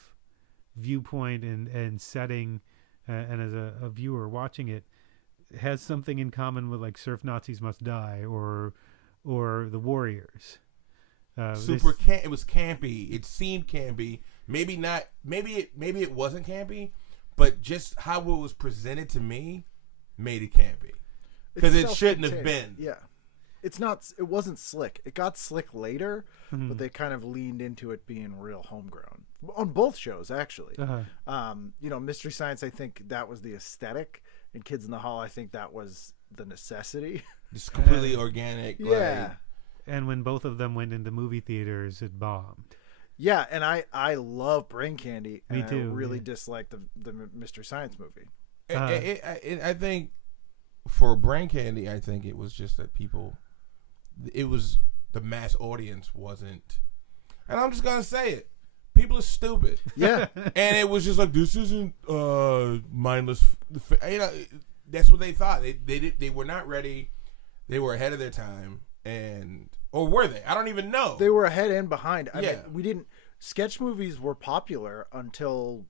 viewpoint and setting, and as a viewer watching it, has something in common with like Surf Nazis Must Die or The Warriors. It was campy. It seemed campy. Maybe not. Maybe it wasn't campy, but just how it was presented to me made it campy, because it shouldn't have been. Yeah, it's not. It wasn't slick. It got slick later, but they kind of leaned into it being real homegrown on both shows actually. Mystery Science, I think that was the aesthetic, and Kids in the Hall, I think that was the necessity. Just completely organic. Yeah. And when both of them went into movie theaters, it bombed. Yeah, and I love Brain Candy. And Me too. I really dislike the Mystery Science movie. I think for Brain Candy, I think it was just that it was the mass audience wasn't, and I'm just gonna say it. People are stupid. Yeah, and it was just like, this isn't mindless. That's what they thought. They were not ready. They were ahead of their time. Or were they? I don't even know. They were ahead and behind. I mean, sketch movies were popular until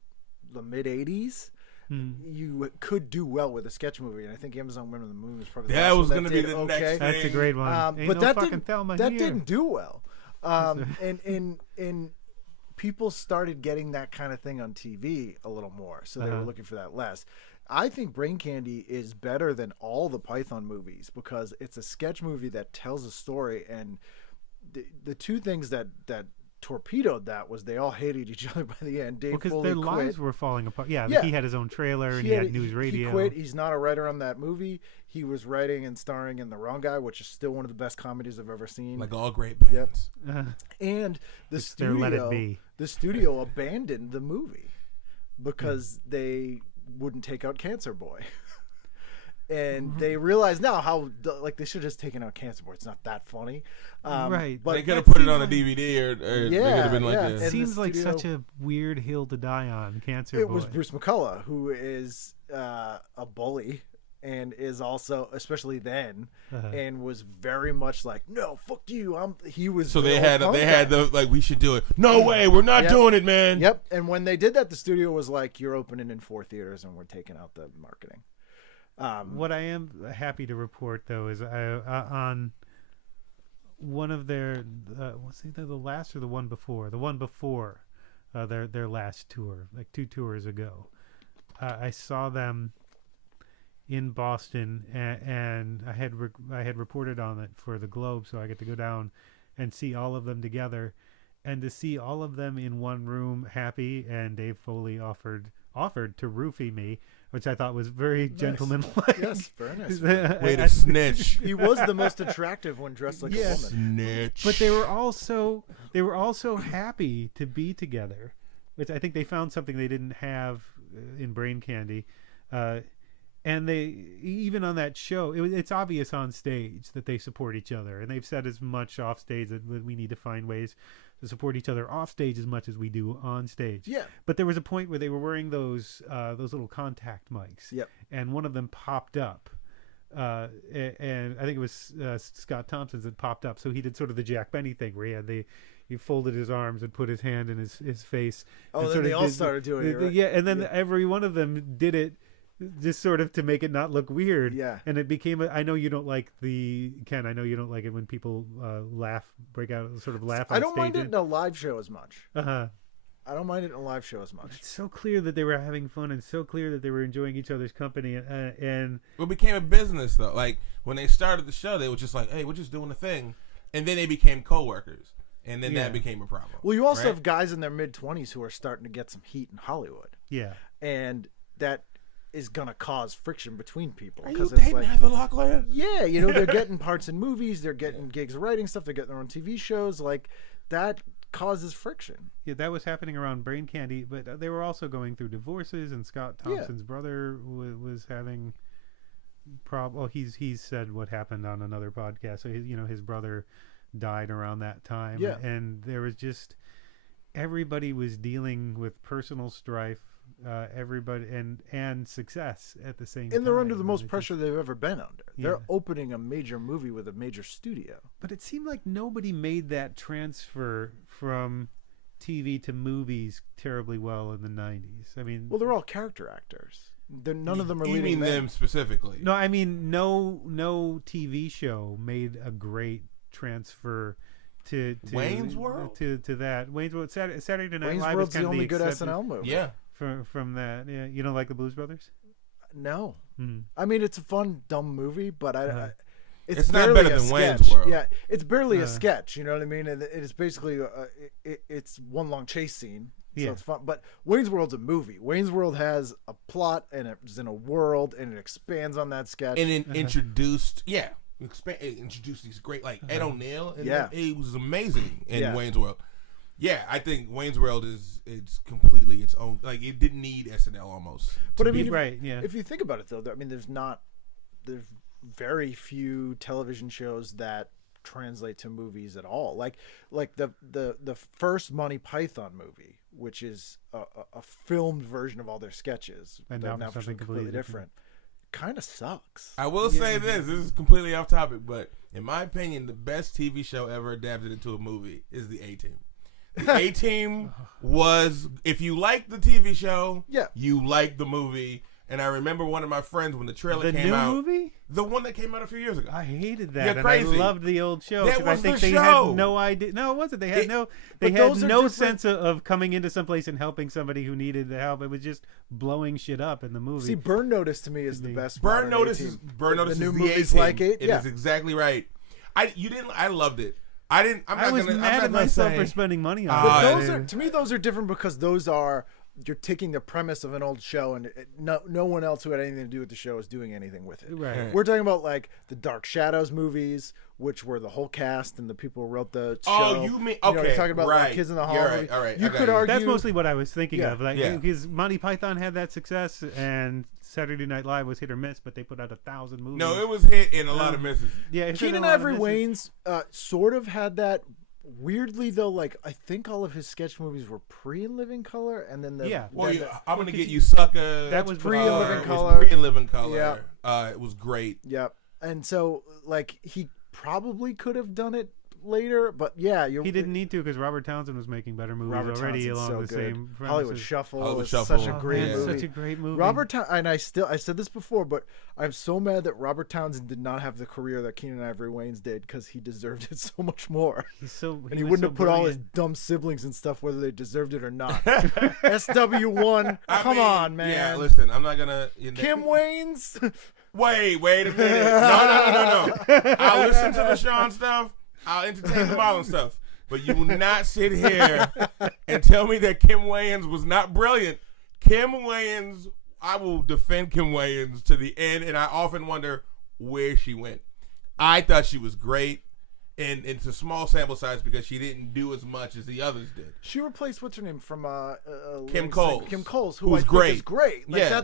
the mid 80s. You could do well with a sketch movie, and I think Amazon Women of the Moon was probably the last was one going to be the next thing. That's a great one. But that didn't do well. And people started getting that kind of thing on TV a little more, so they were looking for that less. I think Brain Candy is better than all the Python movies because it's a sketch movie that tells a story, and the two things that torpedoed that was they all hated each other by the end. Dave because Foley their quit. lives were falling apart. Yeah, he had his own trailer and he had news radio. He quit. He's not a writer on that movie. He was writing and starring in The Wrong Guy, which is still one of the best comedies I've ever seen. Like all great bands. And the studio abandoned the movie because they wouldn't take out Cancer Boy. And they realize now how they should have just taken out Cancer Boy. It's not that funny, right? But they could have put it on a DVD, or they could have been like, it seems like such a weird hill to die on. Cancer Boy. It was Bruce McCullough, who is a bully and is also, especially then, and was very much like, no, fuck you. He was. So they had the we should do it. No way, we're not doing it, man. Yep. And when they did that, the studio was like, you're opening in 4 theaters, and we're taking out the marketing. What I am happy to report, though, is on one of their was either the last or the one before their last tour, like 2 tours ago. I saw them in Boston, and I had reported on it for the Globe, so I get to go down and see all of them together, and to see all of them in one room happy. And Dave Foley offered to roofie me. which I thought was very gentlemanlike. Yes, very nice. Way to snitch. He was the most attractive when dressed like a woman. Snitch. But they were also happy to be together, which I think they found something they didn't have in Brain Candy. And they, even on that show, it's obvious on stage that they support each other. And they've said as much off stage that we need to find ways to support each other off stage as much as we do on stage. Yeah. But there was a point where they were wearing those little contact mics. Yep. And one of them popped up. And I think it was Scott Thompson's that popped up. So he did sort of the Jack Benny thing where he folded his arms and put his hand in his face. Oh, then they all started doing it, right? Yeah, and then every one of them did it just sort of to make it not look weird. Yeah. And it became I know you don't like Ken, I know you don't like it when people break out on stage. I don't mind it in a live show as much. Uh-huh. I don't mind it in a live show as much. It's so clear that they were having fun and so clear that they were enjoying each other's company. And it became a business, though. Like, when they started the show, they were just like, hey, we're just doing a thing. And then they became co-workers. And then that became a problem. Well, you also have guys in their mid-20s who are starting to get some heat in Hollywood. Yeah. And that is going to cause friction between people. Are you dating Heather Locklear? Yeah, you know, they're getting parts in movies, they're getting gigs writing stuff, they're getting their own TV shows. Like, that causes friction. Yeah, that was happening around Brain Candy, but they were also going through divorces, and Scott Thompson's brother was having well, he's said what happened on another podcast. So his brother died around that time. Yeah. And there was just everybody was dealing with personal strife, everybody and success at the same time. And they're under the most pressure they've ever been under. They're opening a major movie with a major studio. But it seemed like nobody made that transfer from TV to movies terribly well in the 90s. I mean, well, they're all character actors. None of them are leading men. You mean them specifically? No, I mean no TV show made a great transfer to Wayne's World to that. Wayne's World, Saturday Night Wayne's Live World's is kind the of only good SNL movie. Yeah. From that, yeah. You don't like the Blues Brothers? No. Mm-hmm. I mean, it's a fun, dumb movie, but it's not better than Wayne's World. Yeah, it's barely a sketch. You know what I mean? And it's basically it's one long chase scene. So it's fun. But Wayne's World's a movie. Wayne's World has a plot and it's in a world and it expands on that sketch. And it introduced these great Ed O'Neill. And it was amazing in Wayne's World. Yeah, I think Wayne's World it's completely its own. Like, it didn't need SNL almost. But I mean, if you think about it though, I mean, there's very few television shows that translate to movies at all. Like the first Monty Python movie, which is a filmed version of all their sketches, and now for for something completely different. Kind of sucks. I will say this is completely off topic, but in my opinion, the best TV show ever adapted into a movie is The A-Team. The A-Team was, if you like the TV show, you like the movie. And I remember one of my friends when the trailer came out. The new movie? The one that came out a few years ago. I hated that. You're crazy. And I loved the old show. That was I think the they show. had no idea. No, it wasn't. They had different no sense of coming into someplace and helping somebody who needed the help. It was just blowing shit up in the movie. See, Burn Notice to me is the best. Burn Notice is the new the movies A-Team. like it. It is exactly right. I loved it. I was mad at myself for spending money on it. But to me, those are different because those are, you're taking the premise of an old show and no one else who had anything to do with the show is doing anything with it. Right. We're talking about like the Dark Shadows movies, which were the whole cast and the people who wrote the show. Oh, you mean, okay, you're talking about right. like Kids in the Hall. Right, all right. You could argue that's mostly what I was thinking of. Like, Yeah. because Monty Python had that success and Saturday Night Live was hit or miss, but they put out 1,000 movies. No, it was hit and a lot of misses. Yeah, Keenan Ivory Wayans sort of had that. Weirdly though, like I think all of his sketch movies were pre In Living Color, and then I'm gonna get you, sucker. That was pre In Living It Color. was pre In Living Color. Yeah. It was great. Yep. And so like he probably could have done it later, but yeah, he didn't need to because Robert Townsend was making better movies already Townsend's along so the good. same premises. Hollywood Shuffle is Shuffle. such a great movie. Such a great movie. And I said this before, but I'm so mad that Robert Townsend did not have the career that Keenan Ivory Wayans did because he deserved it so much more. He wouldn't have put all his dumb siblings and stuff whether they deserved it or not. SW1, come on, man. Yeah, listen, I'm not gonna. Kim Wayans. Wait a minute. No. I'll listen to the Sean stuff. I'll entertain the Marlon stuff. But you will not sit here and tell me that Kim Wayans was not brilliant. Kim Wayans, I will defend Kim Wayans to the end, and I often wonder where she went. I thought she was great, and it's a small sample size because she didn't do as much as the others did. She replaced what's her name from Kim Coles. Kim Coles, who who's I think great. is great. Like, Yeah.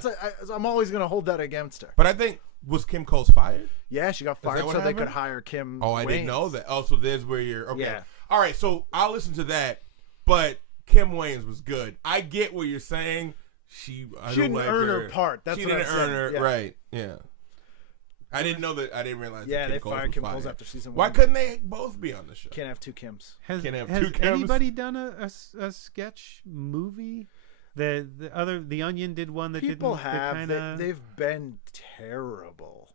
I'm always gonna hold that against her. But I think, was Kim Coles fired? Yeah, she got fired what so they happened? could hire Kim. Oh, I didn't Wayans. know that. Oh, so there's where you're okay. Yeah. All right, so I'll listen to that. But Kim Wayans was good. I get what you're saying. She didn't earn her part. That's she what I'm didn't earn saying. her Yeah. right. Yeah. I didn't know that. I didn't realize. Yeah, that they Kim Coles fired was Kim Coles fired. after season 1. Why couldn't they both be on the show? Can't have two Kims. Has Can't have two Kims. anybody done a sketch movie? The Onion did one that People didn't. have. Kinda, They've been terrible.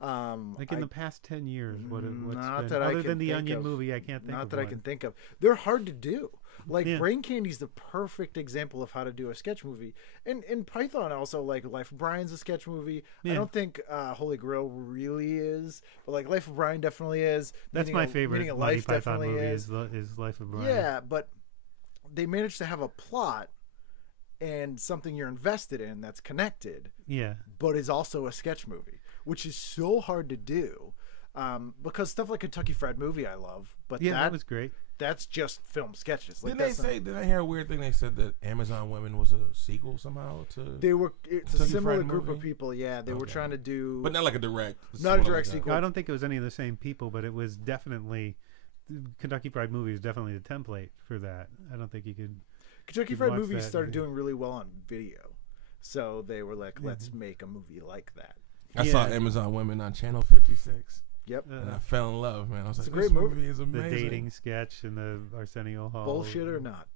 like in the past 10 years. What's not been, that I other can than the think Onion of. movie? I can't think Not of that one. I can think of. They're hard to do. Like Yeah. Brain Candy's the perfect example of how to do a sketch movie. And Python also, like Life of Brian's a sketch movie. Yeah. I don't think Holy Grail really is, but like Life of Brian definitely is. That's Meaning my of- favorite Meaning of Monty Life Python definitely movie is. is Life of Brian. Yeah, but they managed to have a plot and something you're invested in that's connected, Yeah. but is also a sketch movie, which is so hard to do. Because stuff like Kentucky Fried Movie I love, but Yeah, that was great. that's just film sketches. Like, Didn't they that's not- say? Did I hear a weird thing? They said that Amazon Women was a sequel somehow to. It's a Kentucky similar Fried group of Movie? people. Yeah, they were Okay. trying to do, but not like a direct. Not a sort of direct like sequel. I don't think it was any of the same people, but it was definitely Kentucky Fried Movie is definitely the template for that. I don't think you could. Kentucky you'd Fried watch Movie that started and- doing really well on video, so they were like, let's make a movie like that. I saw Yeah. Amazon Women on Channel 56, Yep, and I fell in love. Man, I was It's like, a great this movie. movie is The amazing. dating sketch and the Arsenio Hall. bullshit or not.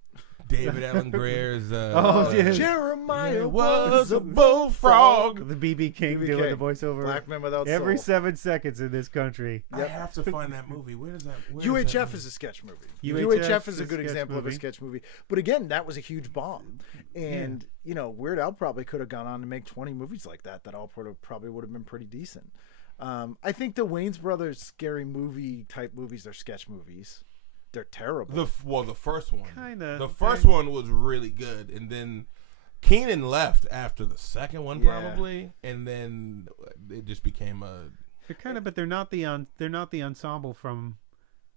David Allen Greer's. Oh, yeah. Jeremiah was a bullfrog. The BB King BB doing King. the voiceover Black Man Without every Soul. 7 seconds in this country. I have to find that movie. Where is that? UHF is a sketch movie. UHF UHF is a is good a sketch example of a movie. sketch movie. But again, that was a huge bomb. And, you know, Weird Al probably could have gone on to make 20 movies like that all probably would have been pretty decent. I think the Wayans Brothers scary movie type movies are sketch movies. They're terrible. the first one. Kinda. The first one was really good, and then Keenan left after the second one, Yeah. probably, and then it just became a. They're kind of, but they're not the ensemble from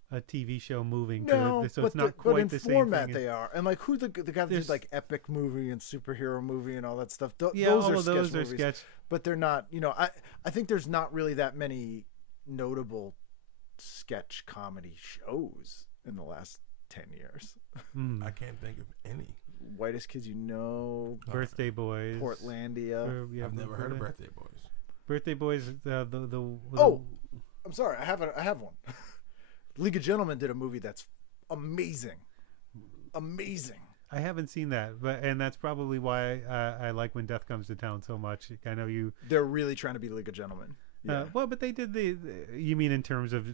a TV show moving no, to it, so but, it's not but quite in the same format thing. they are. And like who the guy that did There's- like epic movie and superhero movie and all that stuff. Yeah, those all are of those sketch are movies. sketch. But they're not, you know, I think there's not really that many notable sketch comedy shows in the last 10 years. I can't think of any. Whitest Kids You Know, Birthday Boys. Portlandia. Or, yeah, I've never heard of Birthday Boys. Birthday Boys. Oh, I'm sorry, I have one. League of Gentlemen did a movie that's amazing. Amazing. I haven't seen that, and that's probably why I like When Death Comes to Town so much. I know you. They're really trying to be League of Gentlemen. Yeah. Well, but they did you mean in terms of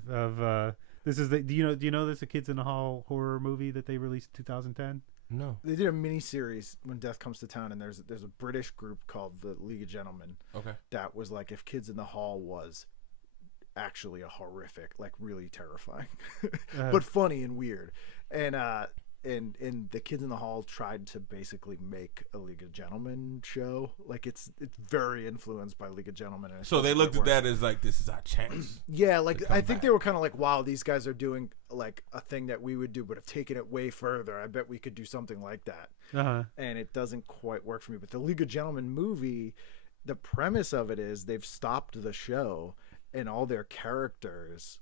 this is the do you know there's a Kids in the Hall horror movie that they released in 2010? No. They did a mini series When Death Comes to Town, and there's a British group called the League of Gentlemen. Okay. That was like if Kids in the Hall was actually a horrific, like really terrifying, but funny and weird. And the Kids in the Hall tried to basically make a League of Gentlemen show. Like it's very influenced by League of Gentlemen. And it So they doesn't looked quite at work. that as like, this is our chance. Yeah, like to come I think back. they were kind of like, wow, these guys are doing like a thing that we would do, but have taken it way further. I bet we could do something like that. Uh-huh. And it doesn't quite work for me. But the League of Gentlemen movie, the premise of it is they've stopped the show and all their characters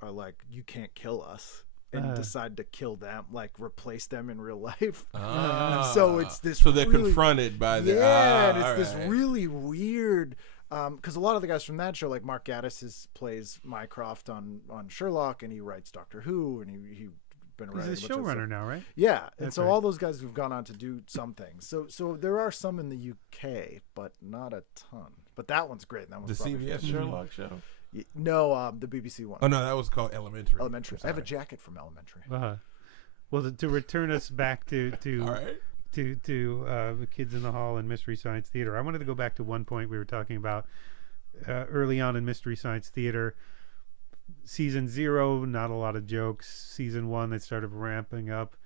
are like, you can't kill us, and decide to kill them, like replace them in real life. So it's this So they're really- confronted by the and it's this alright. really weird because a lot of the guys from that show, like Mark Gatiss plays Mycroft on Sherlock, and he writes Doctor Who, and he been writing He's a a bunch of showrunner stuff. now, right? Yeah, and That's so right. all those guys who've gone on to do some things. So there are some in the UK, but not a ton. But that one's great. That The one's probably CBS Sherlock show. no, the BBC one. Oh no, that was called Elementary. Elementary. I'm I have a sorry. jacket from Elementary. Well, to return us back to All right. the Kids in the Hall and Mystery Science Theater, I wanted to go back to one point we were talking about early on in Mystery Science Theater. Season 0, not a lot of jokes. Season 1, they started ramping up.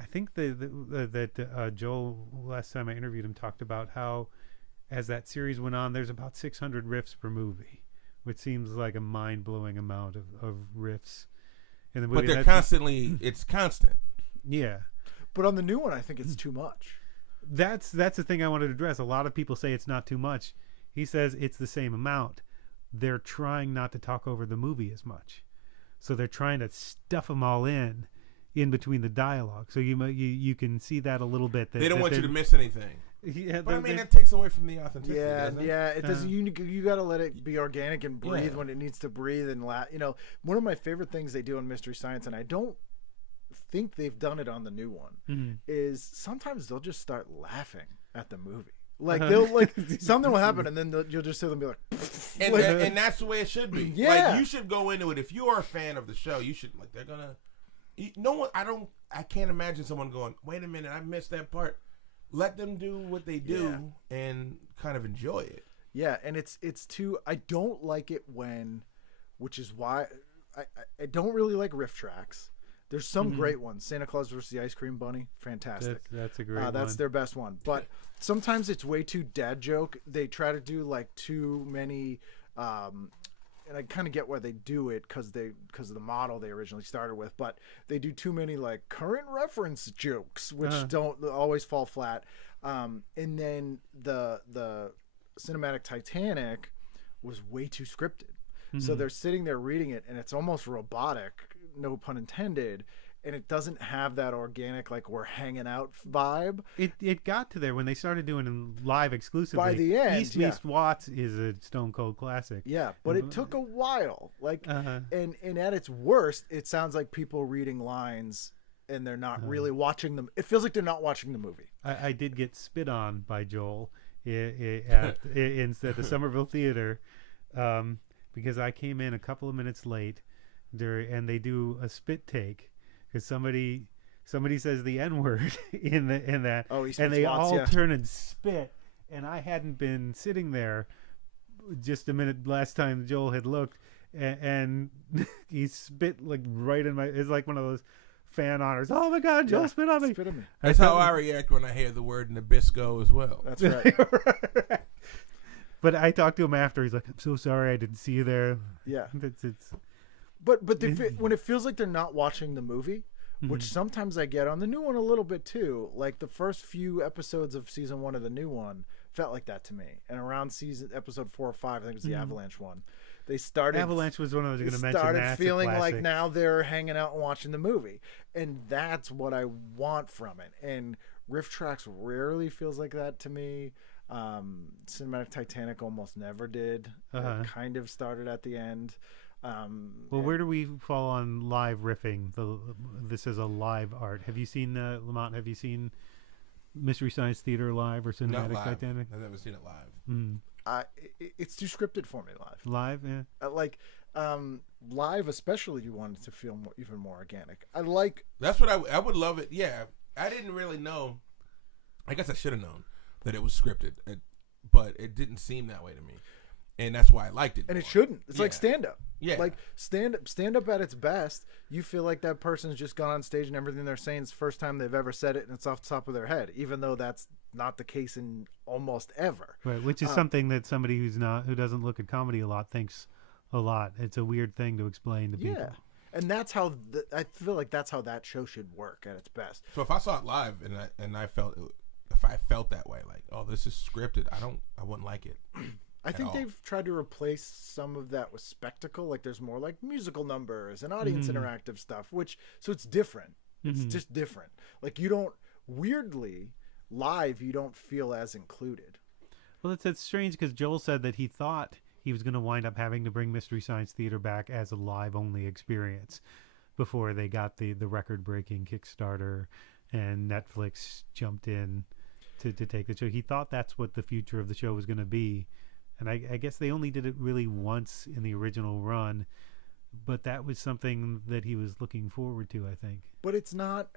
I think that Joel, last time I interviewed him, talked about how as that series went on, there's about 600 riffs per movie, which seems like a mind-blowing amount of riffs in the movie. But they're constantly, it's constant. Yeah. But on the new one, I think it's too much. That's the thing I wanted to address. A lot of people say it's not too much. He says it's the same amount. They're trying not to talk over the movie as much. So they're trying to stuff them all in between the dialogue. So you can see that a little bit. They don't want you to miss anything. Yeah, but I mean, it takes away from the authenticity. Yeah. It does. You got to let it be organic and breathe when it needs to breathe and one of my favorite things they do in Mystery Science, and I don't think they've done it on the new one, is sometimes they'll just start laughing at the movie. Like they'll something will happen, and then you'll just see them be like, and that's the way it should be. Yeah. Like, you should go into it if you are a fan of the show. You should they're gonna. No one. I can't imagine someone going, "Wait a minute, I missed that part." Let them do what they do and kind of enjoy it. Yeah, and it's too. I don't like it which is why I don't really like riff tracks. There's some great ones. Santa Claus versus the Ice Cream Bunny, fantastic. That's a great one. That's their best one. But sometimes it's way too dad joke. They try to do like too many, and I kind of get why they do it because of the model they originally started with. But they do too many like current reference jokes, which don't always fall flat. And then the cinematic Titanic was way too scripted. So they're sitting there reading it, and it's almost robotic. No pun intended, and it doesn't have that organic, like we're hanging out vibe. It got to there when they started doing live exclusively. By the end, East Meets Watts is a Stone Cold classic. Yeah, but it took a while. Like, and at its worst, it sounds like people reading lines, and they're not really watching them. It feels like they're not watching the movie. I did get spit on by Joel at the Somerville Theater because I came in a couple of minutes late. And they do a spit take because somebody says the N-word in that, and they all turn and spit. And I hadn't been sitting there just a minute last time Joel had looked, and he spit like right in my. It's like one of those fan honors. Oh my God, Joel spit on me. That's how I react when I hear the word Nabisco as well. That's right. But I talked to him after. He's like, "I'm so sorry, I didn't see you there." Yeah, it's. But when it feels like they're not watching the movie, which sometimes I get on the new one a little bit too. Like the first few episodes of season 1 of the new one felt like that to me. And around episode 4 or 5, I think it was the Avalanche one. They started. Avalanche was one I was going to mention. Started feeling like now they're hanging out and watching the movie, and that's what I want from it. And riff tracks rarely feels like that to me. Cinematic Titanic almost never did. It kind of started at the end. Where do we fall on live riffing? This is a live art. Have you seen Lamont? Have you seen Mystery Science Theater live or Cinematic Titanic? I've never seen it live. It's too scripted for me live. Live, yeah. Live, especially, you want it to feel even more organic. That's what I would love it. Yeah, I didn't really know. I guess I should have known that it was scripted, but it didn't seem that way to me. And that's why I liked it. And it shouldn't. It's like stand-up. Yeah. Like stand-up at its best, you feel like that person's just gone on stage and everything they're saying is the first time they've ever said it, and it's off the top of their head, even though that's not the case in almost ever. Right, which is something that somebody who doesn't look at comedy a lot thinks a lot. It's a weird thing to explain to people. Yeah. And that's how I feel like that's how that show should work at its best. So if I saw it live and I felt if I felt that way, like, oh, this is scripted, I wouldn't like it. I think they've tried to replace some of that with spectacle. Like there's more like musical numbers and audience interactive stuff, so it's different. It's just different. Like weirdly, live, you don't feel as included. Well, it's strange because Joel said that he thought he was going to wind up having to bring Mystery Science Theater back as a live-only experience before they got the record-breaking Kickstarter and Netflix jumped in to take the show. He thought that's what the future of the show was going to be. And I guess they only did it really once in the original run, but that was something that he was looking forward to, I think. But it's not.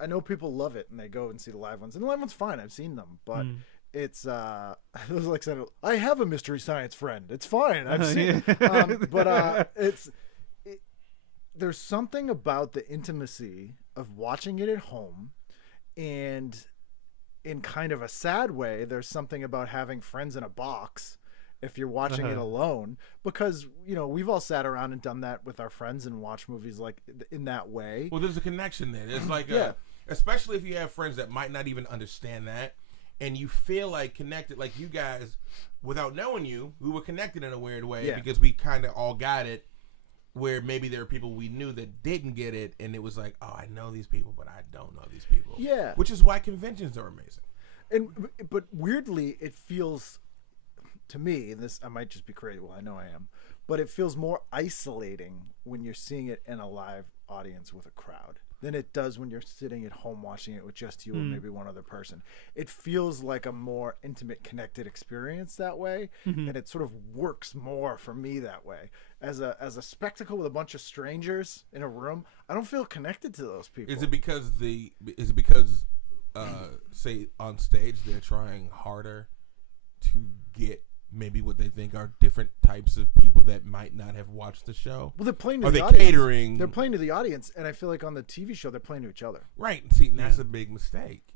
I know people love it and they go and see the live ones, and the live one's fine. I've seen them, but it's it was like saying, I have a Mystery Science friend. It's fine. I've seen it. But there's something about the intimacy of watching it at home and in kind of a sad way, there's something about having friends in a box if you're watching it alone, because, you know, we've all sat around and done that with our friends and watched movies like in that way. Well, there's a connection there. There's like especially if you have friends that might not even understand that, and you feel like connected, like you guys, without knowing you, we were connected in a weird way because we kind of all got it, where maybe there are people we knew that didn't get it, and it was like, oh, I know these people, but I don't know these people. Yeah. Which is why conventions are amazing. But weirdly, it feels, to me, and this, I might just be crazy, well, I know I am, but it feels more isolating when you're seeing it in a live audience with a crowd than it does when you're sitting at home watching it with just you or maybe one other person. It feels like a more intimate, connected experience that way, and it sort of works more for me that way. As a spectacle with a bunch of strangers in a room, I don't feel connected to those people. Is it because say on stage they're trying harder to get maybe what they think are different types of people that might not have watched the show? Well, they're playing to the audience. Catering? They're playing to the audience, and I feel like on the TV show they're playing to each other. Right. See, that's a big mistake.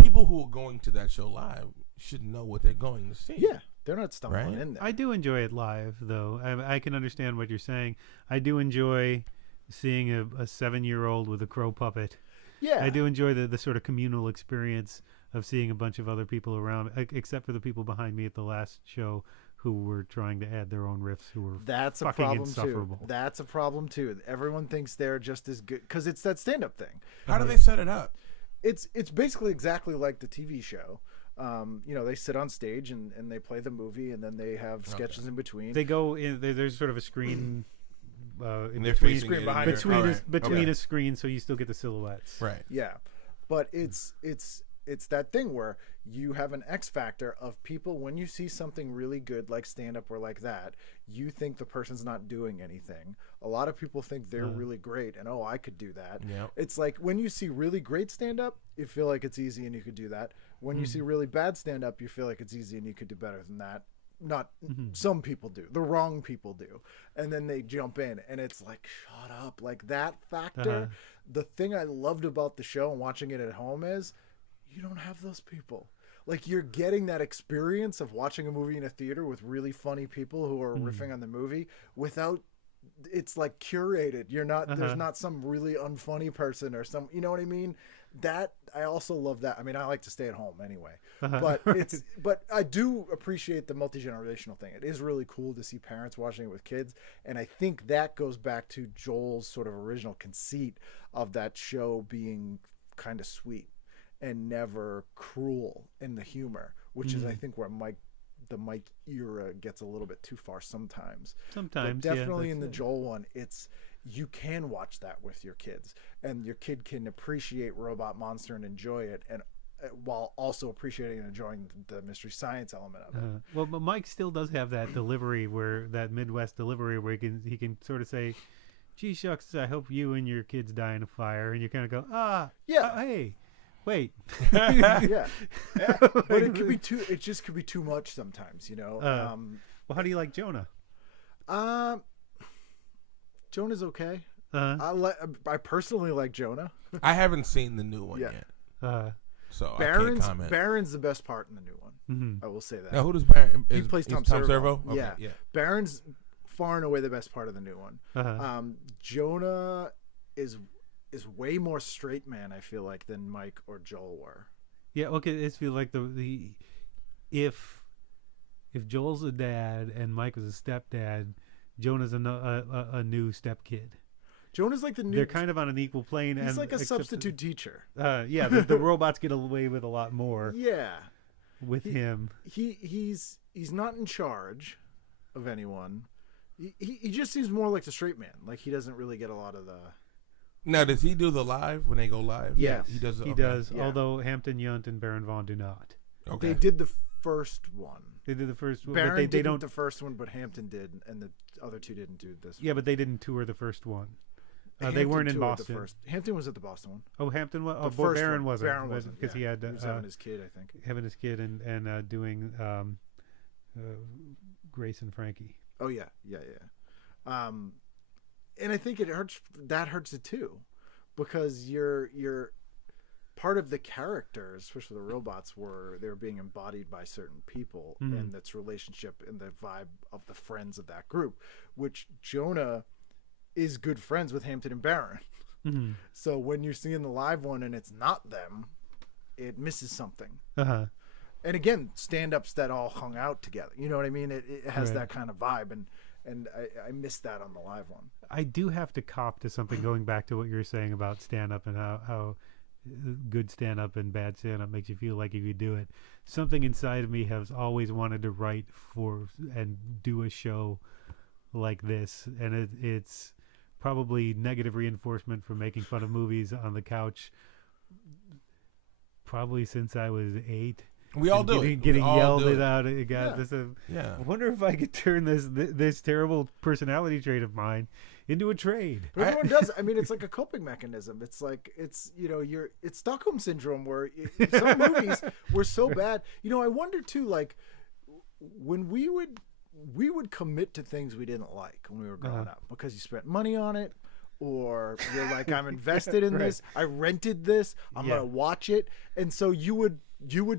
People who are going to that show live should know what they're going to see. Yeah, they're not stumbling in there. I do enjoy it live, though. I can understand what you're saying. I do enjoy seeing a 7-year-old with a crow puppet. Yeah, I do enjoy the sort of communal experience of seeing a bunch of other people around, except for the people behind me at the last show who were trying to add their own riffs, who were that's fucking a problem insufferable. too. That's a problem too. Everyone thinks they're just as good because it's that stand-up thing. How do they set it up? It's basically exactly like the TV show. You know, they sit on stage and they play the movie, and then they have sketches in between. They go in. There's sort of a screen. And they're facing it between a screen, so you still get the silhouettes. Right. Yeah, but it's that thing where you have an X factor of people. When you see something really good like stand-up or like that, you think the person's not doing anything. A lot of people think they're really great, and I could do that. Yep. It's like when you see really great stand-up, you feel like it's easy and you could do that. When you see really bad stand-up, you feel like it's easy and you could do better than that. Not some people do, the wrong people do, and then they jump in, and it's like, shut up. Like that factor. The thing I loved about the show and watching it at home is you don't have those people. Like, you're getting that experience of watching a movie in a theater with really funny people who are riffing on the movie without, it's like curated. You're not, there's not some really unfunny person or some, you know what I mean? That, I also love that. I mean, I like to stay at home anyway, but but I do appreciate the multi-generational thing. It is really cool to see parents watching it with kids. And I think that goes back to Joel's sort of original conceit of that show being kind of sweet and never cruel in the humor, which is, I think, where the Mike era gets a little bit too far sometimes. But definitely in the Joel one, you can watch that with your kids, and your kid can appreciate Robot Monster and enjoy it, and while also appreciating and enjoying the mystery science element of it. Well, but Mike still does have that delivery, that Midwest delivery where he can sort of say, "Gee shucks, I hope you and your kids die in a fire," and you kind of go, hey. Wait. yeah. But it could be it just could be too much sometimes, you know. Well, how do you like Jonah? Jonah's okay. I personally like Jonah. I haven't seen the new one yet. So I can't comment. Baron's the best part in the new one. I will say that. Now, who does Baron? He plays Tom Servo. Okay, yeah. Baron's far and away the best part of the new one. Jonah is way more straight man, I feel like, than Mike or Joel were. Yeah, okay. It feels like if Joel's a dad and Mike was a stepdad, Jonah's a new stepkid. Jonah's like the new. They're kind of on an equal plane. He's like a substitute teacher. Yeah, the robots get away with a lot more. Yeah, with him. He's not in charge of anyone. He just seems more like the straight man. Like, he doesn't really get a lot of the. Now, does he do the live when they go live? Yes. He does. He does. Yeah. Although Hampton Yount and Baron Vaughn do not. Okay. They did the first one. They did the first one. Baron but they don't the first one, but Hampton did, and the other two didn't do this one. Yeah, but they didn't tour the first one. They weren't in Boston. Hampton was at the Boston one. Oh, Hampton was. Oh, Baron wasn't. Baron wasn't because he had. He was having his kid, I think. Having his kid and doing Grace and Frankie. Oh yeah. And I think it hurts. That hurts it too, because you're part of the characters, especially the robots, they were being embodied by certain people, and that's relationship and the vibe of the friends of that group, which Jonah is good friends with Hampton and Barron. Mm-hmm. So when you're seeing the live one and it's not them, it misses something. Uh-huh. And again, stand-ups that all hung out together. You know what I mean? It has that kind of vibe, and I missed that on the live one. I do have to cop to something, going back to what you were saying about stand-up and how good stand-up and bad stand-up makes you feel like if you do it. Something inside of me has always wanted to write for and do a show like this, and it's probably negative reinforcement for making fun of movies on the couch probably since I was 8. We all do it. Getting yelled it out. I wonder if I could turn this terrible personality trait of mine into a trade. But everyone does. I mean, it's like a coping mechanism. It's like it's Stockholm syndrome, where some movies were so bad. I wonder too, like when we would commit to things we didn't like when we were growing up because you spent money on it, or you're like, I'm invested in this. I rented this. I'm gonna watch it, and so you would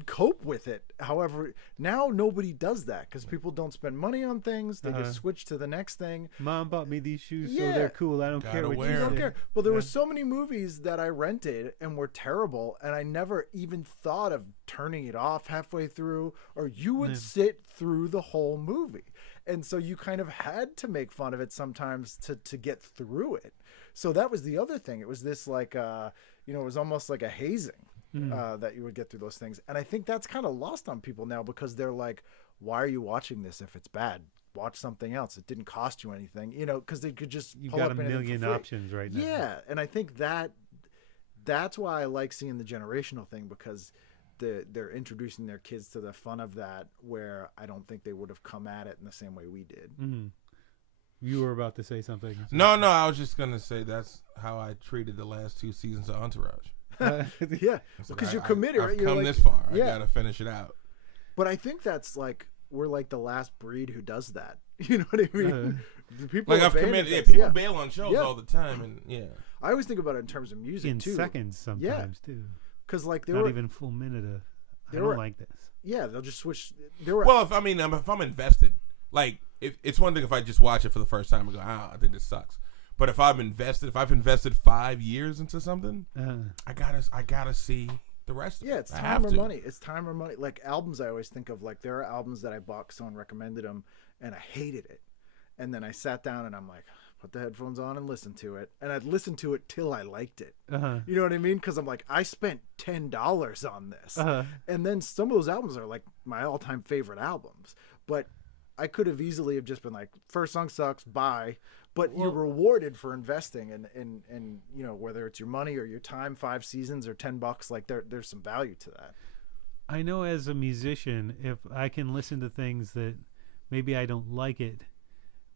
cope with it. However, now nobody does that because people don't spend money on things. They just switch to the next thing. Mom bought me these shoes, so they're cool. I don't care what you don't care. But there were so many movies that I rented and were terrible, and I never even thought of turning it off halfway through, or you would sit through the whole movie. And so you kind of had to make fun of it sometimes to get through it. So that was the other thing. It was this like, it was almost like a hazing. That you would get through those things. And I think that's kind of lost on people now because they're like, why are you watching this if it's bad? Watch something else. It didn't cost you anything, because they could just you got a million options right now. Yeah, and I think that's why I like seeing the generational thing, because they're introducing their kids to the fun of that, where I don't think they would have come at it in the same way we did. Mm-hmm. You were about to say something. No, I was just going to say that's how I treated the last 2 seasons of Entourage. Yeah, because you're committed. I've you're come like, this far. I gotta finish it out. But I think that's like we're like the last breed who does that. You know what I mean? People like I've committed. Yeah, people bail on shows all the time, and I always think about it in terms of music in too. Seconds sometimes too. Because like not even full minute of. I don't like this. Yeah, they'll just switch. Well, if I'm invested, like if it's one thing if I just watch it for the first time and go, I think this sucks. But if I've invested 5 years into something, I gotta see the rest of it. Yeah, it's time or money. It's time or money. Like albums, I always think of like there are albums that I bought because someone recommended them, and I hated it, and then I sat down and I'm like, put the headphones on and listen to it, and I'd listen to it till I liked it. You know what I mean? Because I'm like, I spent $10 on this, and then some of those albums are like my all-time favorite albums, but I could have easily have just been like, first song sucks, bye. But you're rewarded for investing in whether it's your money or your time, 5 seasons or $10, like there's some value to that. I know as a musician, if I can listen to things that maybe I don't like it,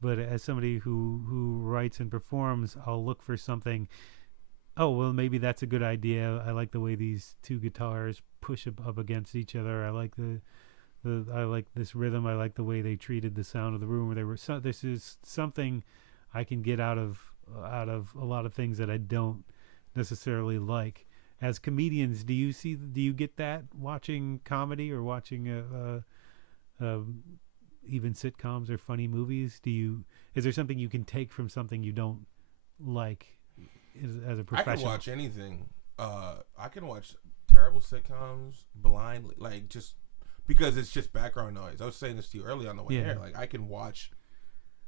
but as somebody who writes and performs, I'll look for something. Oh, well, maybe that's a good idea. I like the way these 2 guitars push up against each other. I like I like this rhythm. I like the way they treated the sound of the room. This is something I can get out of a lot of things that I don't necessarily like. As comedians, do you get that watching comedy or watching even sitcoms or funny movies? Is there something you can take from something you don't like as a professional? I can watch anything. I can watch terrible sitcoms blindly, like just because it's just background noise. I was saying this to you earlier on the way here. Like I can watch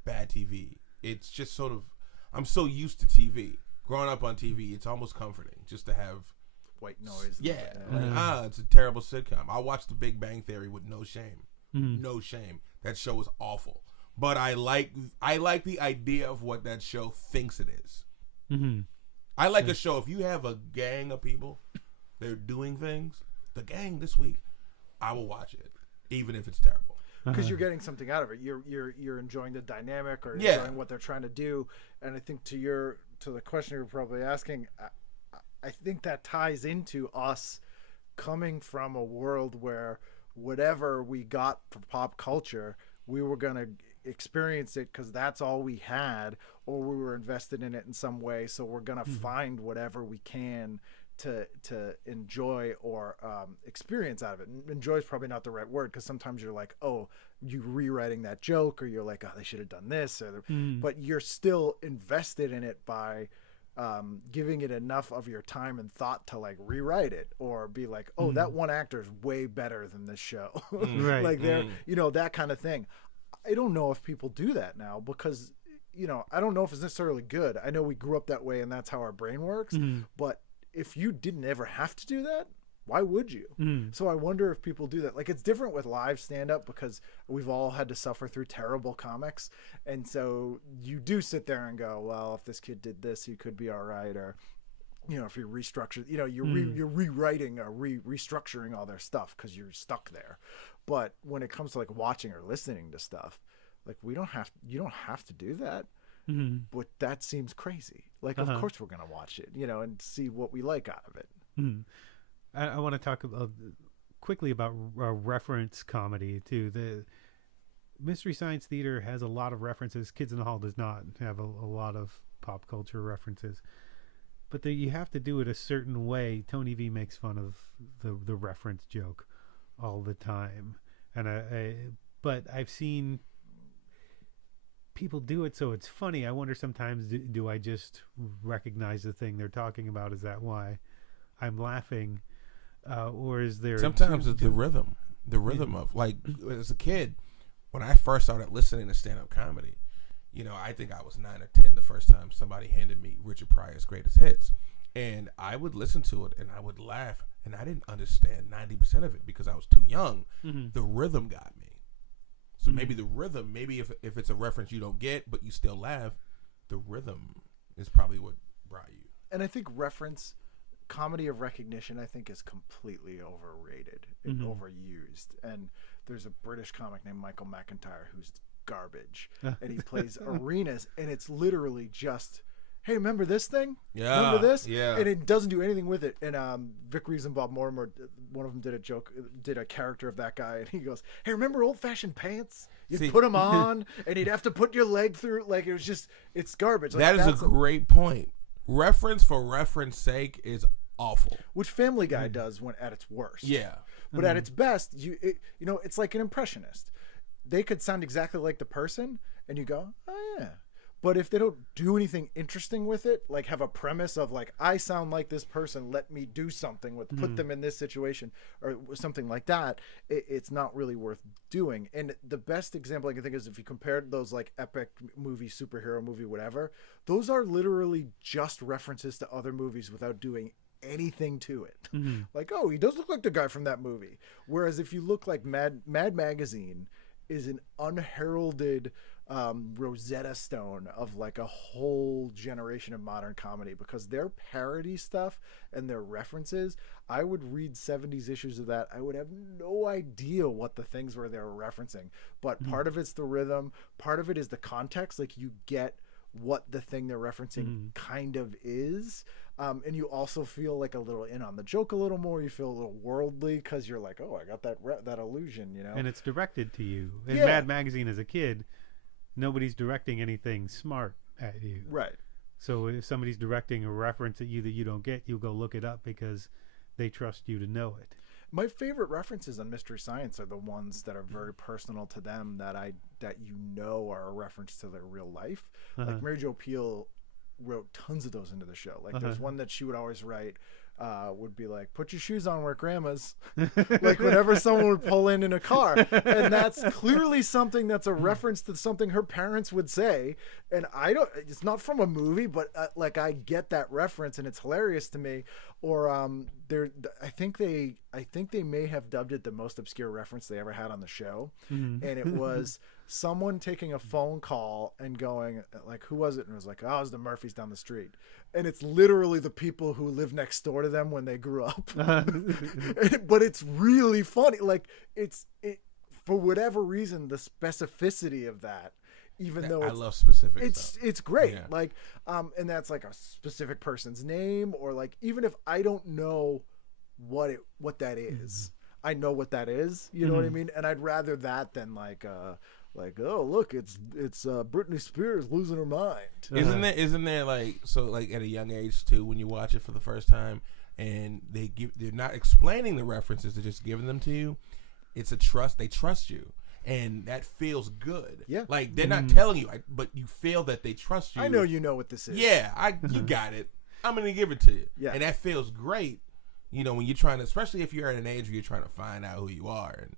bad TV. It's just sort of, I'm so used to TV. Growing up on TV, it's almost comforting just to have white noise. Yeah. It's a terrible sitcom. I watched The Big Bang Theory with no shame. Mm-hmm. No shame. That show is awful. But I like the idea of what that show thinks it is. Mm-hmm. I like a show, if you have a gang of people, they're doing things, the gang this week, I will watch it, even if it's terrible. Because you're getting something out of it. You're enjoying the dynamic or enjoying what they're trying to do. And I think to the question you're probably asking, I think that ties into us coming from a world where whatever we got for pop culture, we were going to experience it because that's all we had, or we were invested in it in some way. So we're going to find whatever we can to enjoy or experience out of it. And enjoy is probably not the right word, because sometimes you're like, oh, you rewriting that joke, or you're like, oh, they should have done this, but you're still invested in it by giving it enough of your time and thought to like rewrite it, or be like, oh, that one actor is way better than this show. Right. Like they're, that kind of thing. I don't know if people do that now, because, I don't know if it's necessarily good. I know we grew up that way and that's how our brain works, but if you didn't ever have to do that, why would you? So I wonder if people do that. Like, it's different with live stand-up, because we've all had to suffer through terrible comics. And so you do sit there and go, well, if this kid did this, he could be all right. Or, if you restructure, you're rewriting or restructuring all their stuff because you're stuck there. But when it comes to like watching or listening to stuff, like you don't have to do that. But that seems crazy. Like, of course we're going to watch it, and see what we like out of it. I want to talk quickly about reference comedy too. The Mystery Science Theater has a lot of references. Kids in the Hall does not have a lot of pop culture references, but you have to do it a certain way. Tony V makes fun of the reference joke all the time, and but I've seen people do it so it's funny. I wonder sometimes, do I just recognize the thing they're talking about? Is that why I'm laughing? Or is there sometimes it's the rhythm of, like, as a kid, when I first started listening to stand-up comedy, I think I was 9 or 10 the first time somebody handed me Richard Pryor's Greatest Hits, and I would listen to it and I would laugh, and I didn't understand 90% of it because I was too young. The rhythm got me. So maybe the rhythm, if it's a reference you don't get but you still laugh, the rhythm is probably what brought you. And I think comedy of recognition, I think, is completely overrated and overused. And there's a British comic named Michael McIntyre who's garbage, and he plays arenas, and it's literally just, hey, remember this thing? Yeah. Remember this? Yeah. And it doesn't do anything with it. And Vic Reeves and Bob Mortimer, one of them did a character of that guy, and he goes, hey, remember old-fashioned pants? You'd put them on, and you'd have to put your leg through. Like, it was just, it's garbage. Like, that is a great point. Reference for reference sake is awful, which Family Guy does when at its worst. Yeah, but at its best, it's like an impressionist. They could sound exactly like the person, and you go, oh yeah. But if they don't do anything interesting with it, like have a premise of like, I sound like this person, let me do something with, put them in this situation or something like that, it's not really worth doing. And the best example I can think is if you compared those like epic movie, superhero movie, whatever, those are literally just references to other movies without doing anything to it. Like, oh, he does look like the guy from that movie. Whereas if you look like Mad Magazine is an unheralded Rosetta Stone of like a whole generation of modern comedy, because their parody stuff and their references, I would read 70s issues of that, I would have no idea what the things were they were referencing. But part of it's the rhythm, part of it is the context, like you get what the thing they're referencing kind of is, and you also feel like a little in on the joke a little more. You feel a little worldly because you're like, oh, I got that illusion, and it's directed to you. In Mad Magazine as a kid, nobody's directing anything smart at you, right? So if somebody's directing a reference at you that you don't get, you'll go look it up because they trust you to know it. My favorite references on Mystery Science are the ones that are very personal to them, that are a reference to their real life. Like Mary Jo Pehl wrote tons of those into the show. Like there's one that she would always write, would be like, put your shoes on, we're grandmas. Like whenever someone would pull in a car, and that's clearly something that's a reference to something her parents would say. And it's not from a movie, but like I get that reference and it's hilarious to me. Or I think they may have dubbed it the most obscure reference they ever had on the show. And it was someone taking a phone call and going like, who was it? And it was like, oh, it was the Murphys down the street. And it's literally the people who live next door to them when they grew up. But it's really funny. Like it for whatever reason, the specificity of that, even though I love specific stuff. It's great. Yeah. Like, and that's like a specific person's name, or like, even if I don't know what that is, I know what that is. You know what I mean? And I'd rather that than like like, oh look, it's Britney Spears losing her mind. Isn't there like, so like at a young age too, when you watch it for the first time and they're not explaining the references, they're just giving them to you. It's a trust. They trust you. And that feels good. Yeah. Like, they're not telling you, but you feel that they trust you. I know you know what this is. Yeah, you got it. I'm going to give it to you. Yeah. And that feels great, you know, when you're trying to, especially if you're at an age where you're trying to find out who you are. And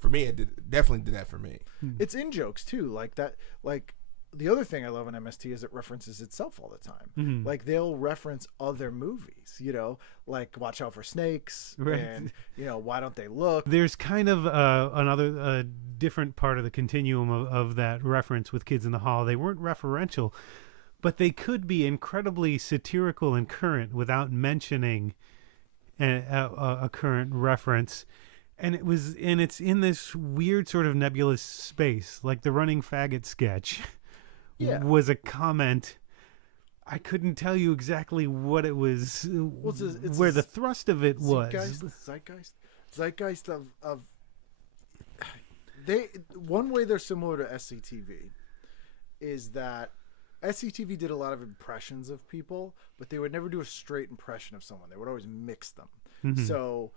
for me, definitely did that for me. It's in jokes, too. Like that, like, the other thing I love in MST is it references itself all the time. Like, they'll reference other movies, you know, like Watch Out for Snakes and, you know, Why Don't They Look? There's kind of another different part of the continuum of that reference with Kids in the Hall. They weren't referential, but they could be incredibly satirical and current without mentioning a current reference. And it's in this weird sort of nebulous space, like the Running Faggot sketch. Was a comment. I couldn't tell you exactly what it was, where the thrust of it was. Zeitgeist of one way they're similar to SCTV is that SCTV did a lot of impressions of people, but they would never do a straight impression of someone. They would always mix them. So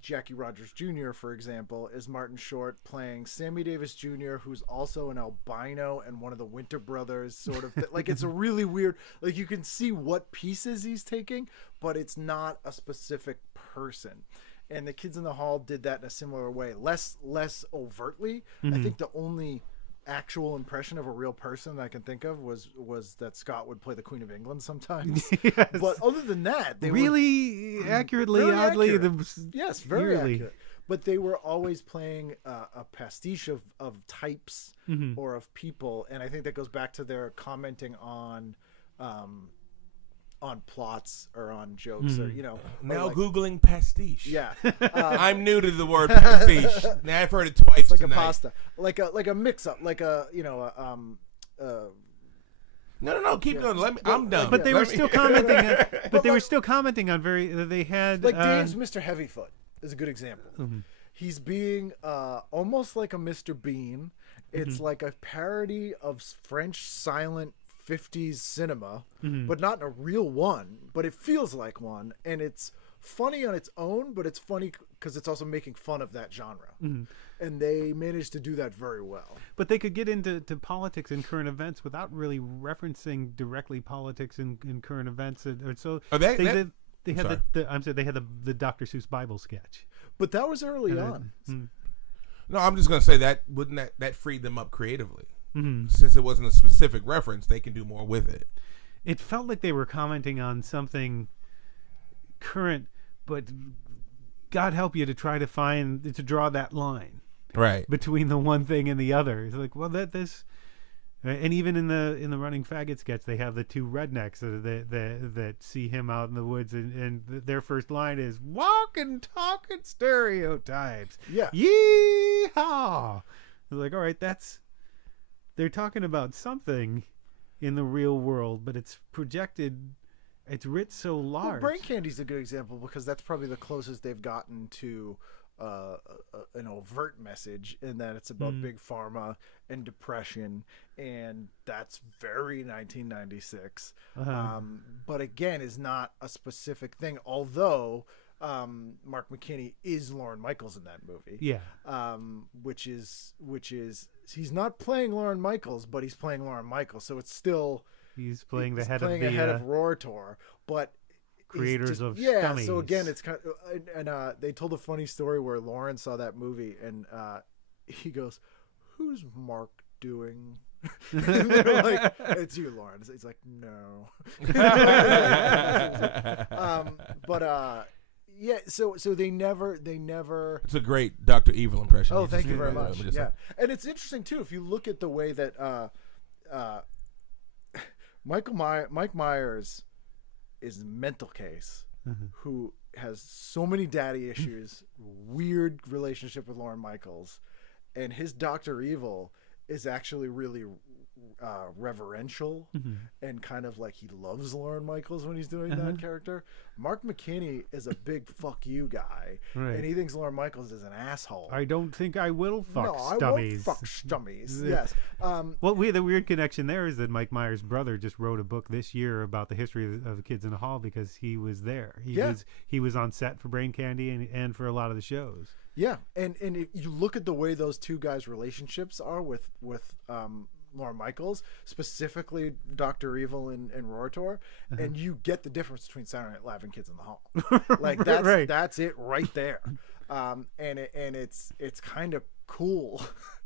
Jackie Rogers Jr., for example, is Martin Short playing Sammy Davis Jr., who's also an albino and one of the Winter Brothers, sort of. Like, it's a really weird, like, you can see what pieces he's taking, but it's not a specific person. And the Kids in the Hall did that in a similar way, less overtly. I think the only actual impression of a real person that I can think of was that Scott would play the Queen of England sometimes. Yes. But other than that, they really were accurately, very oddly, accurate. Yes, very eerily accurate. But they were always playing a pastiche of types or of people, and I think that goes back to their commenting on plots or on jokes, or, you know. Now like, Googling pastiche. Yeah. I'm new to the word pastiche. Now I've heard it twice like tonight. a pasta, like a mix up, like a, you know, No, keep going. Let me. I'm done. But they were still commenting. But they were still commenting on they had like Dave's Mr. Heavyfoot is a good example. He's being almost like a Mr. Bean. It's like a parody of French silent 50s cinema, but not in a real one, but it feels like one, and it's funny on its own, but it's funny because it's also making fun of that genre. And they managed to do that very well. But they could get into politics and current events without really referencing directly politics and current events. So they had the Dr. Seuss Bible sketch. But that was early on. No, I'm just gonna say wouldn't that freed them up creatively. Since it wasn't a specific reference, they can do more with it. It felt like they were commenting on something current, but God help you to try to draw that line right between the one thing and the other. It's like, well, this, and even in the Running Faggot sketch, they have the two rednecks that see him out in the woods, and their first line is "walking, talking stereotypes." Yeah, yeehaw! It's like, all right, they're talking about something in the real world, but it's projected. It's writ so large. Well, Brain Candy's a good example because that's probably the closest they've gotten to an overt message, in that it's about big pharma and depression, and that's very 1996. But again, is not a specific thing. Although Mark McKinney is Lorne Michaels in that movie. Yeah. Which is he's not playing Lorne Michaels, but he's playing Lorne Michaels, so it's still. He's playing the head of Rotor, but creators of Stummies. So again, it's kind of, and they told a funny story where Lauren saw that movie, and he goes, "Who's Mark doing?" And they're like, "It's you, Lauren." He's like, "No." Yeah. So they never. It's a great Dr. Evil impression. Oh, thank you very much. Yeah, and it's interesting too if you look at the way that Mike Myers is a mental case who has so many daddy issues, weird relationship with Lorne Michaels, and his Dr. Evil is actually really reverential and kind of like he loves Lorne Michaels when he's doing that character. Mark McKinney is a big fuck you guy, and he thinks Lorne Michaels is an asshole. I don't think I will fuck stummies. I won't fuck stummies. Yes. Well, the weird connection there is that Mike Myers' brother just wrote a book this year about the history of the Kids in the Hall because he was there. He was on set for Brain Candy and for a lot of the shows. Yeah, and if you look at the way those two guys' relationships are with Lorne Michaels, specifically Dr. Evil and Roritor, and you get the difference between Saturday Night Live and Kids in the Hall. Like that's it right there. And it's kind of cool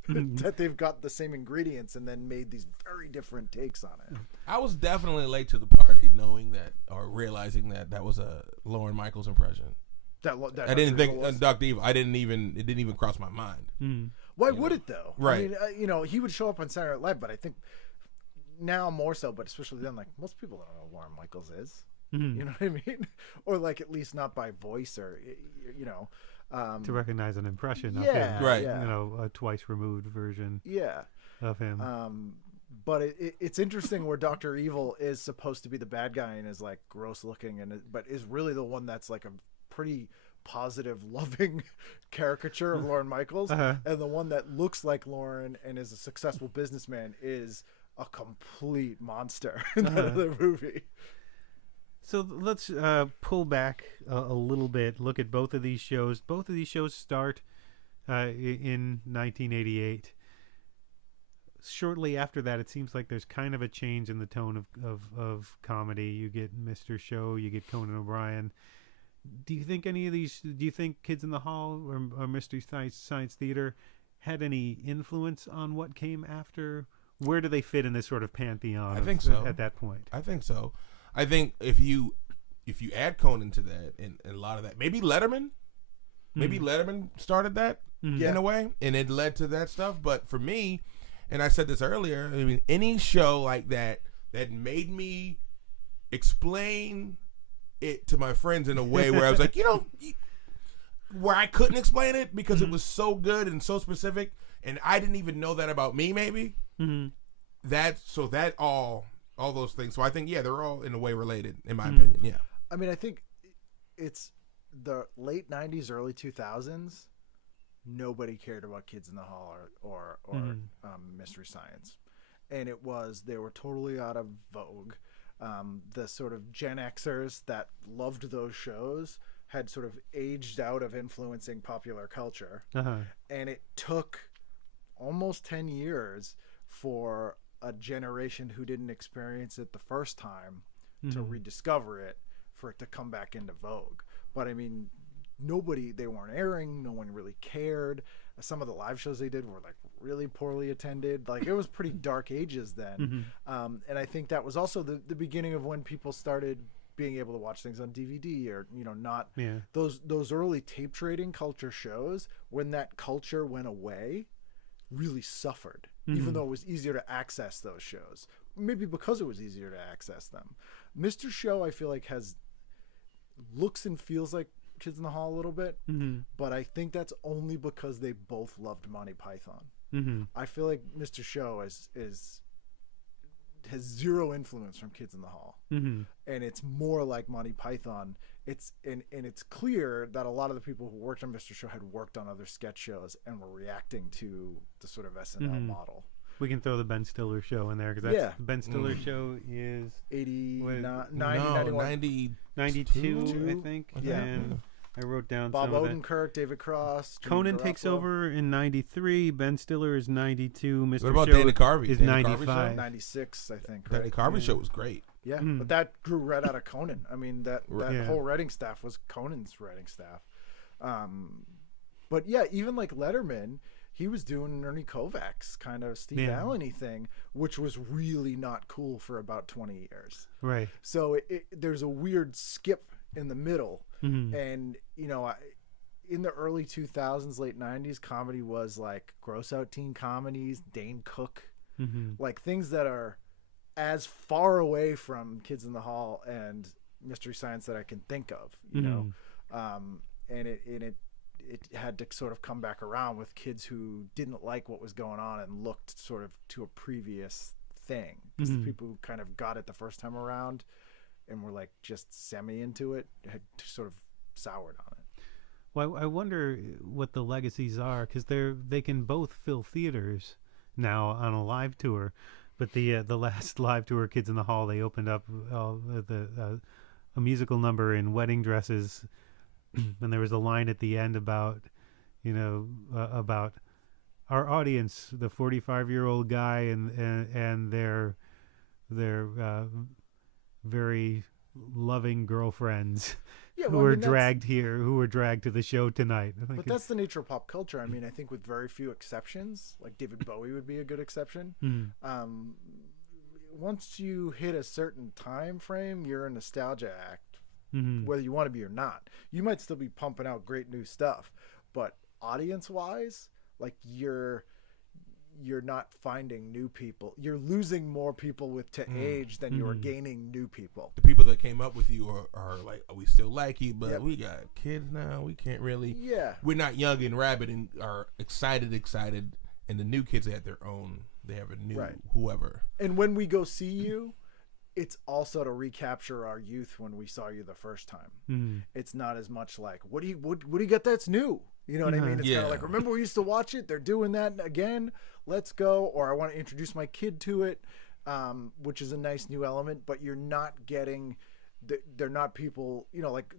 that they've got the same ingredients and then made these very different takes on it. I was definitely late to the party, knowing that or realizing that was a Lorne Michaels impression. I didn't think Dr. Evil. It didn't even cross my mind. Why would it though? Right. I mean, he would show up on Saturday Night Live, but I think now more so, but especially then, like most people don't know who Lorne Michaels is. You know what I mean? Or like at least not by voice or to recognize an impression of him, right? You know, a twice removed version. Of him. But it's interesting where Dr. Evil is supposed to be the bad guy and is like gross looking, but is really the one that's like a pretty positive, loving caricature of Lorne Michaels, and the one that looks like Lorne and is a successful businessman is a complete monster in that other movie. So let's pull back a little bit, look at both of these shows. Both of these shows start in 1988. Shortly after that, it seems like there's kind of a change in the tone of comedy. You get Mr. Show, you get Conan O'Brien. Do you think any of these? Do you think Kids in the Hall or Mystery Science Theater had any influence on what came after? Where do they fit in this sort of pantheon? I think so. At that point, I think so. I think if you add Conan to that and a lot of that, maybe Letterman started that in a way, and it led to that stuff. But for me, and I said this earlier, I mean, any show like that made me explain it to my friends in a way where I was like, where I couldn't explain it because it was so good and so specific, and I didn't even know that about me. Maybe that all those things. So I think they're all in a way related, in my opinion. Yeah. I mean, I think it's the late '90s, early 2000s. Nobody cared about Kids in the Hall or Mystery Science, and they were totally out of vogue. The sort of Gen Xers that loved those shows had sort of aged out of influencing popular culture, and it took almost 10 years for a generation who didn't experience it the first time to rediscover it, for it to come back into vogue. But I mean, they weren't airing, no one really cared. Some of the live shows they did were like really poorly attended. Like it was pretty dark ages then. And I think that was also the beginning of when people started being able to watch things on DVD or, not those early tape trading culture shows. When that culture went away, really suffered, even though it was easier to access those shows. Maybe because it was easier to access them. Mr. Show, I feel like looks and feels like Kids in the Hall a little bit, but I think that's only because they both loved Monty Python. I feel like Mr. Show has zero influence from Kids in the Hall, and it's more like Monty Python. It's clear that a lot of the people who worked on Mr. Show had worked on other sketch shows and were reacting to the sort of SNL model. We can throw the Ben Stiller Show in there because the Ben Stiller Show is 92, I think. Yeah. And I wrote down Bob some Odenkirk, of that. David Cross. Conan takes over in 93. Ben Stiller is 92. Mr. What about Show Dana Carvey? is Dana 95. 96, I think. Right? Danny Carvey show was great. Yeah, but that grew right out of Conan. I mean, that whole writing staff was Conan's writing staff. But yeah, even like Letterman, he was doing an Ernie Kovacs kind of Steve Allen-y thing, which was really not cool for about 20 years. Right. So there's a weird skip in the middle. And, in the early 2000s, late 90s, comedy was like gross out teen comedies, Dane Cook, like things that are as far away from Kids in the Hall and Mystery Science that I can think of, and it had to sort of come back around with kids who didn't like what was going on and looked sort of to a previous thing, because the people who kind of got it the first time around and were like just semi into it had sort of soured on it. Well, I wonder what the legacies are, because they can both fill theaters now on a live tour. But the last live tour, Kids in the Hall, they opened up a musical number in wedding dresses, and there was a line at the end about, about our audience, the 45-year-old guy and their very loving girlfriends. Yeah, who were dragged to the show tonight. But that's the nature of pop culture. I mean, I think with very few exceptions, like David Bowie would be a good exception. Once you hit a certain time frame, you're a nostalgia act, whether you want to be or not. You might still be pumping out great new stuff, but audience-wise, like you're not finding new people. You're losing more people to age than you're gaining new people. The people that came up with you are like, we still like you, but we got kids now. We can't really. Yeah. We're not young and rabid and are excited. And the new kids have their own. They have a new whoever. And when we go see you, it's also to recapture our youth when we saw you the first time. It's not as much like, what do you get that's new? You know what I mean? It's kind of like, remember we used to watch it? They're doing that again. Let's go. Or I want to introduce my kid to it, which is a nice new element. But you're not getting, they're not people, like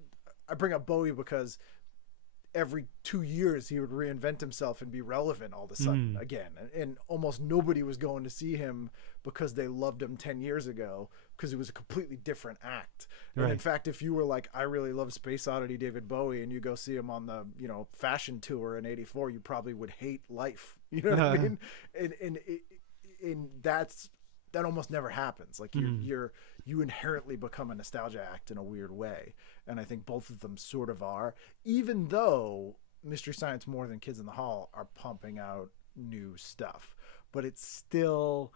I bring up Bowie because every 2 years he would reinvent himself and be relevant all of a sudden again. And almost nobody was going to see him because they loved him 10 years ago, because it was a completely different act. And in fact, if you were like, I really love Space Oddity David Bowie, and you go see him on the, fashion tour in '84, you probably would hate life. You know what I mean? And that almost never happens. Like you inherently become a nostalgia act in a weird way. And I think both of them sort of are, even though Mystery Science more than Kids in the Hall are pumping out new stuff, but it's still,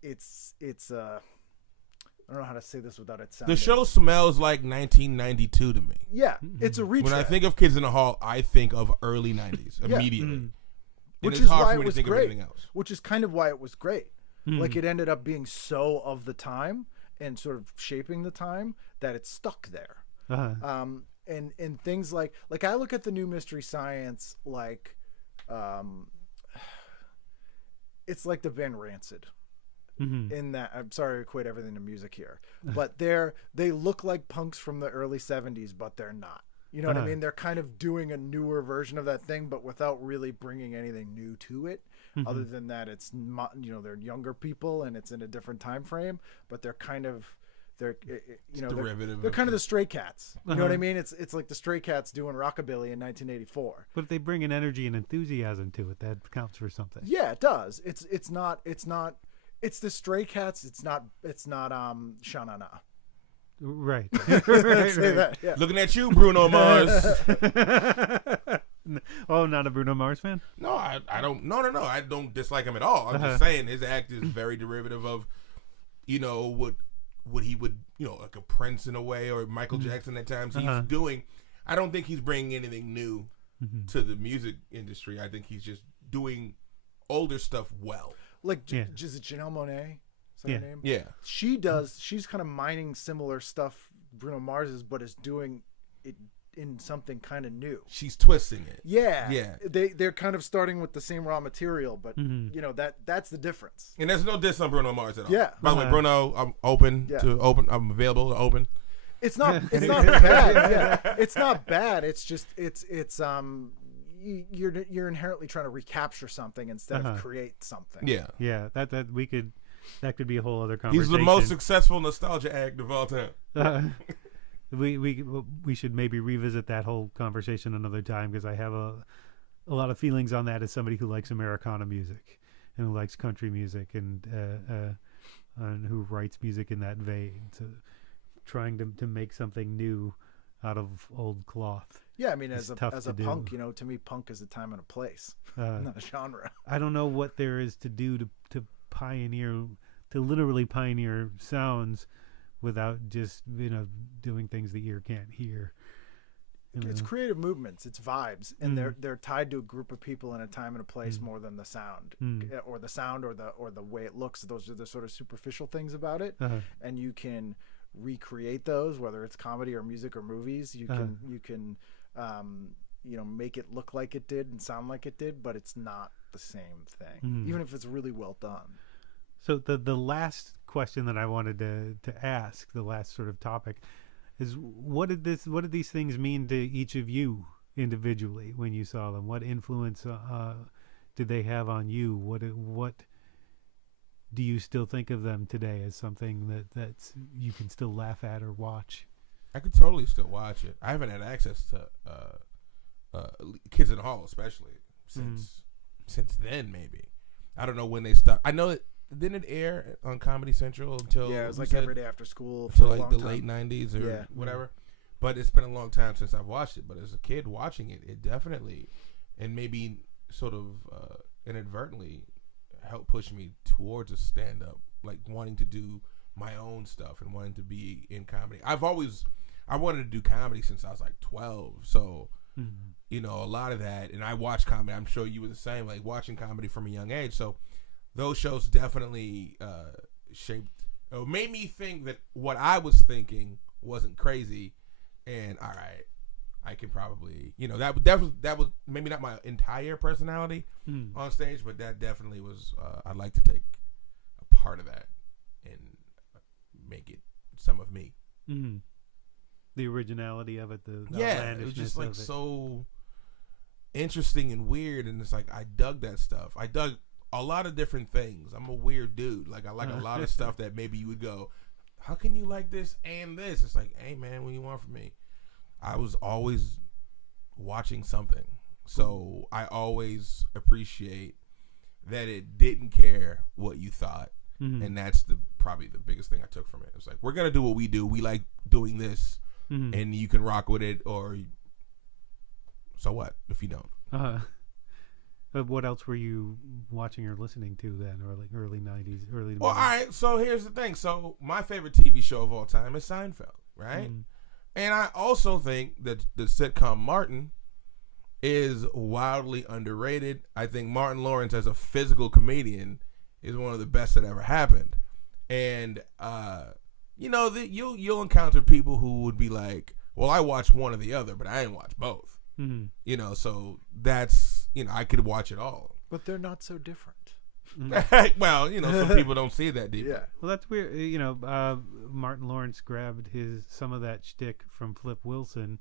it's I don't know how to say this without it sounding. The show smells like 1992 to me. Yeah, it's a retread. When I think of Kids in the Hall, I think of early 90s immediately. Which is why it was great. Which is kind of why it was great. Like it ended up being so of the time and sort of shaping the time that it stuck there. And things like I look at the new Mystery Science like it's like the band Rancid. In that, I'm sorry to equate everything to music here, but they look like punks from the early 70s, but they're not. You know what I mean? They're kind of doing a newer version of that thing, but without really bringing anything new to it. Other than that, it's they're younger people and it's in a different time frame, but they're kind of they're kind of the Stray Cats. You know what I mean? It's like the Stray Cats doing rockabilly in 1984. But if they bring an energy and enthusiasm to it, that counts for something. Yeah, it does. It's not. It's the Stray Cats. It's not Sha-Na-Na. Right. That, yeah. Looking at you, Bruno Mars. Oh, not a Bruno Mars fan? No, I don't. No. I don't dislike him at all. I'm just saying his act is very derivative of, what he would, like a Prince in a way, or Michael Jackson at times he's doing. I don't think he's bringing anything new to the music industry. I think he's just doing older stuff well. Like, is it Janelle Monáe? Is that her name? Yeah. She's kind of mining similar stuff Bruno Mars is, but is doing it in something kind of new. She's twisting it. Yeah. They're kind of starting with the same raw material, but that's the difference. And there's no diss on Bruno Mars at all. Yeah. By the way, Bruno, I'm I'm available to open. It's not bad. Yeah. It's not bad. It's just you're inherently trying to recapture something instead of create something. Yeah. That could be a whole other conversation. He's the most successful nostalgia act of all time. We should maybe revisit that whole conversation another time, because I have a lot of feelings on that as somebody who likes Americana music and who likes country music and who writes music in that vein. So trying to make something new out of old cloth. Yeah, I mean, as a punk, to me, punk is a time and a place, not a genre. I don't know what there is to do to literally pioneer sounds without just doing things the ear can't hear. It's creative movements, it's vibes, and they're tied to a group of people in a time and a place more than the sound, or the way it looks. Those are the sort of superficial things about it, and you can recreate those, whether it's comedy or music or movies. You can make it look like it did and sound like it did, but it's not the same thing, even if it's really well done. So the last question that I wanted to ask, the last sort of topic, is what did these things mean to each of you individually when you saw them? What influence did they have on you? What do you still think of them today as something that's you can still laugh at or watch? I could totally still watch it. I haven't had access to Kids in the Hall, especially since then. Maybe I don't know when they stopped. I know it didn't air on Comedy Central until it was like every day after school for a like long the time. late 90s or whatever. But it's been a long time since I've watched it. But as a kid watching it, it definitely, and maybe sort of inadvertently, helped push me towards a stand-up, like wanting to do my own stuff and wanting to be in comedy. I wanted to do comedy since I was like 12. So, a lot of that, and I watched comedy. I'm sure you were the same, like watching comedy from a young age. So those shows definitely made me think that what I was thinking wasn't crazy. And all right, I can probably, that was maybe not my entire personality on stage, but that definitely was. I'd like to take a part of that and make it some of me. The originality of it, the it was just like of it. So interesting and weird, and it's like I dug that stuff. I dug a lot of different things. I'm a weird dude. Like I like a lot of stuff that maybe you would go, how can you like this and this? It's like, hey man, what do you want from me? I was always watching something. So I always appreciate that it didn't care what you thought. And that's probably the biggest thing I took from it. It was like, we're going to do what we do. We like doing this and you can rock with it, or so what if you don't? What else were you watching or listening to then, or like early 90s, early 90s? Well, all right, so here's the thing. So my favorite TV show of all time is Seinfeld, right? And I also think that the sitcom Martin is wildly underrated. I think Martin Lawrence as a physical comedian is one of the best that ever happened. And, you'll encounter people who would be like, well, I watched one or the other, but I didn't watch both. So that's, I could watch it all. But they're not so different. Well, some people don't see it that deep. Yeah. Well, that's weird. Martin Lawrence grabbed some of that shtick from Flip Wilson,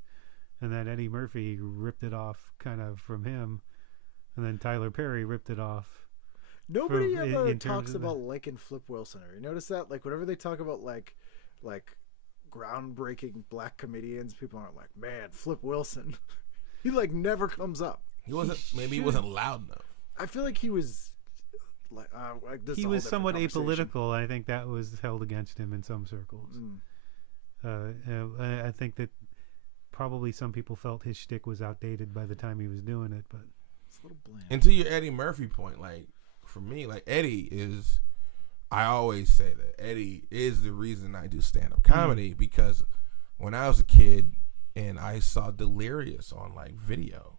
and then Eddie Murphy ripped it off kind of from him, and then Tyler Perry ripped it off. Nobody ever talks about liking Flip Wilson. Have you noticed that? Like, whenever they talk about like groundbreaking black comedians, people aren't like, man, Flip Wilson. He like never comes up. He wasn't loud enough. I feel like he was he was somewhat apolitical. I think that was held against him in some circles. I think that probably some people felt his shtick was outdated by the time he was doing it, but it's a little bland. And to your Eddie Murphy point, like for me, like Eddie is, I always say that Eddie is the reason I do stand-up comedy, because when I was a kid and I saw Delirious on like video,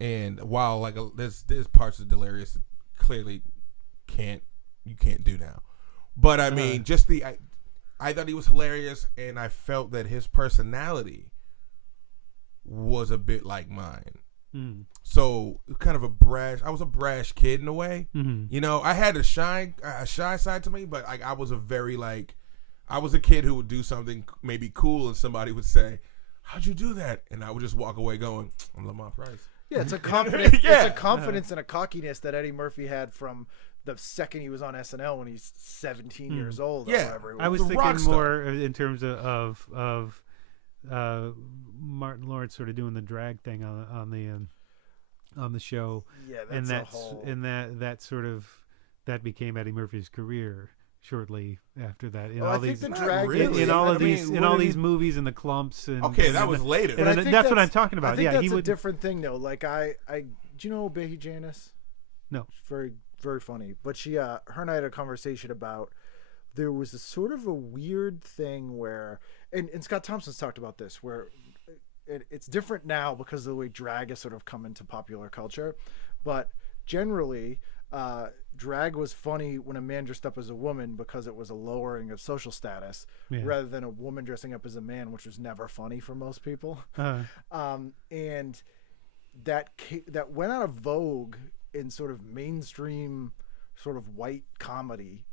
and while like there's parts of Delirious that clearly you can't do now, but I mean just I thought he was hilarious, and I felt that his personality was a bit like mine. So kind of I was a brash kid in a way. I had a shy side to me, but like I was a kid who would do something maybe cool, and somebody would say, "How'd you do that?" And I would just walk away going, "I'm Lamont Price." Yeah, it's a confidence. It's a confidence and a cockiness that Eddie Murphy had from the second he was on SNL when he's 17 years old. Or whatever. I was thinking more in terms of Martin Lawrence sort of doing the drag thing on the show. Yeah, that's that became Eddie Murphy's career shortly after that. In all these movies and the clumps. And, that was later. And that's what I'm talking about. I think that's a different thing though. Like do you know Behi Janis? No. Very, very funny. But her and I had a conversation about, there was a sort of a weird thing where, and Scott Thompson's talked about this, where it's different now because of the way drag has sort of come into popular culture, but generally drag was funny when a man dressed up as a woman because it was a lowering of social status, rather than a woman dressing up as a man, which was never funny for most people. And that went out of vogue in sort of mainstream sort of white comedy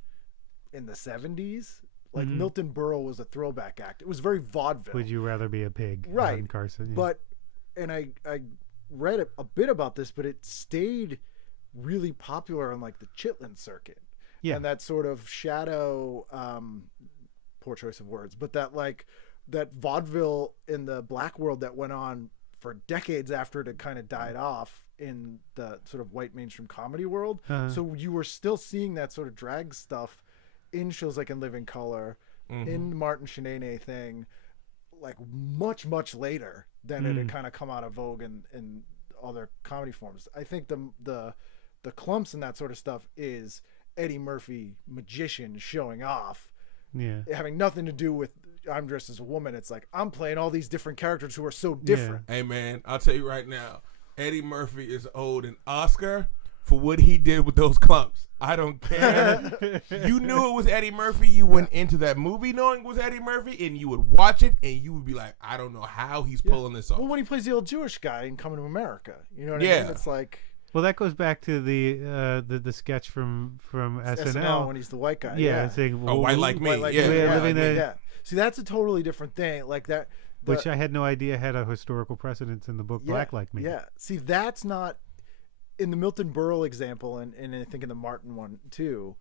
in the 70s. Like Milton Berle was a throwback act. It was very vaudeville. Would you rather be a pig? Right. Carson. Yeah. But, and I read a bit about this, but it stayed really popular on like the Chitlin circuit. Yeah. And that sort of shadow, poor choice of words, but that like that vaudeville in the black world that went on for decades after it kind of died off in the sort of white mainstream comedy world. So you were still seeing that sort of drag stuff in shows like In Living Color, in Martin Shanae thing, like much, much later than it had kind of come out of vogue in other comedy forms. I think the clumps and that sort of stuff is Eddie Murphy, magician, showing off, having nothing to do with I'm dressed as a woman. It's like I'm playing all these different characters who are so different. Hey man, I'll tell you right now, Eddie Murphy is owed an Oscar for what he did with those clumps. I don't care. You knew it was Eddie Murphy. You went into that movie knowing it was Eddie Murphy, and you would watch it, and you would be like, I don't know how he's pulling this off. Well, when he plays the old Jewish guy in Coming to America, you know what I mean? It's like... Well, that goes back to the sketch from SNL when he's the white guy. Saying, white like me. Yeah. See, that's a totally different thing. Like that... Which I had no idea had a historical precedence in the book Black Like Me. Yeah. See, that's not... In the Milton Berle example, and I think in the Martin one too,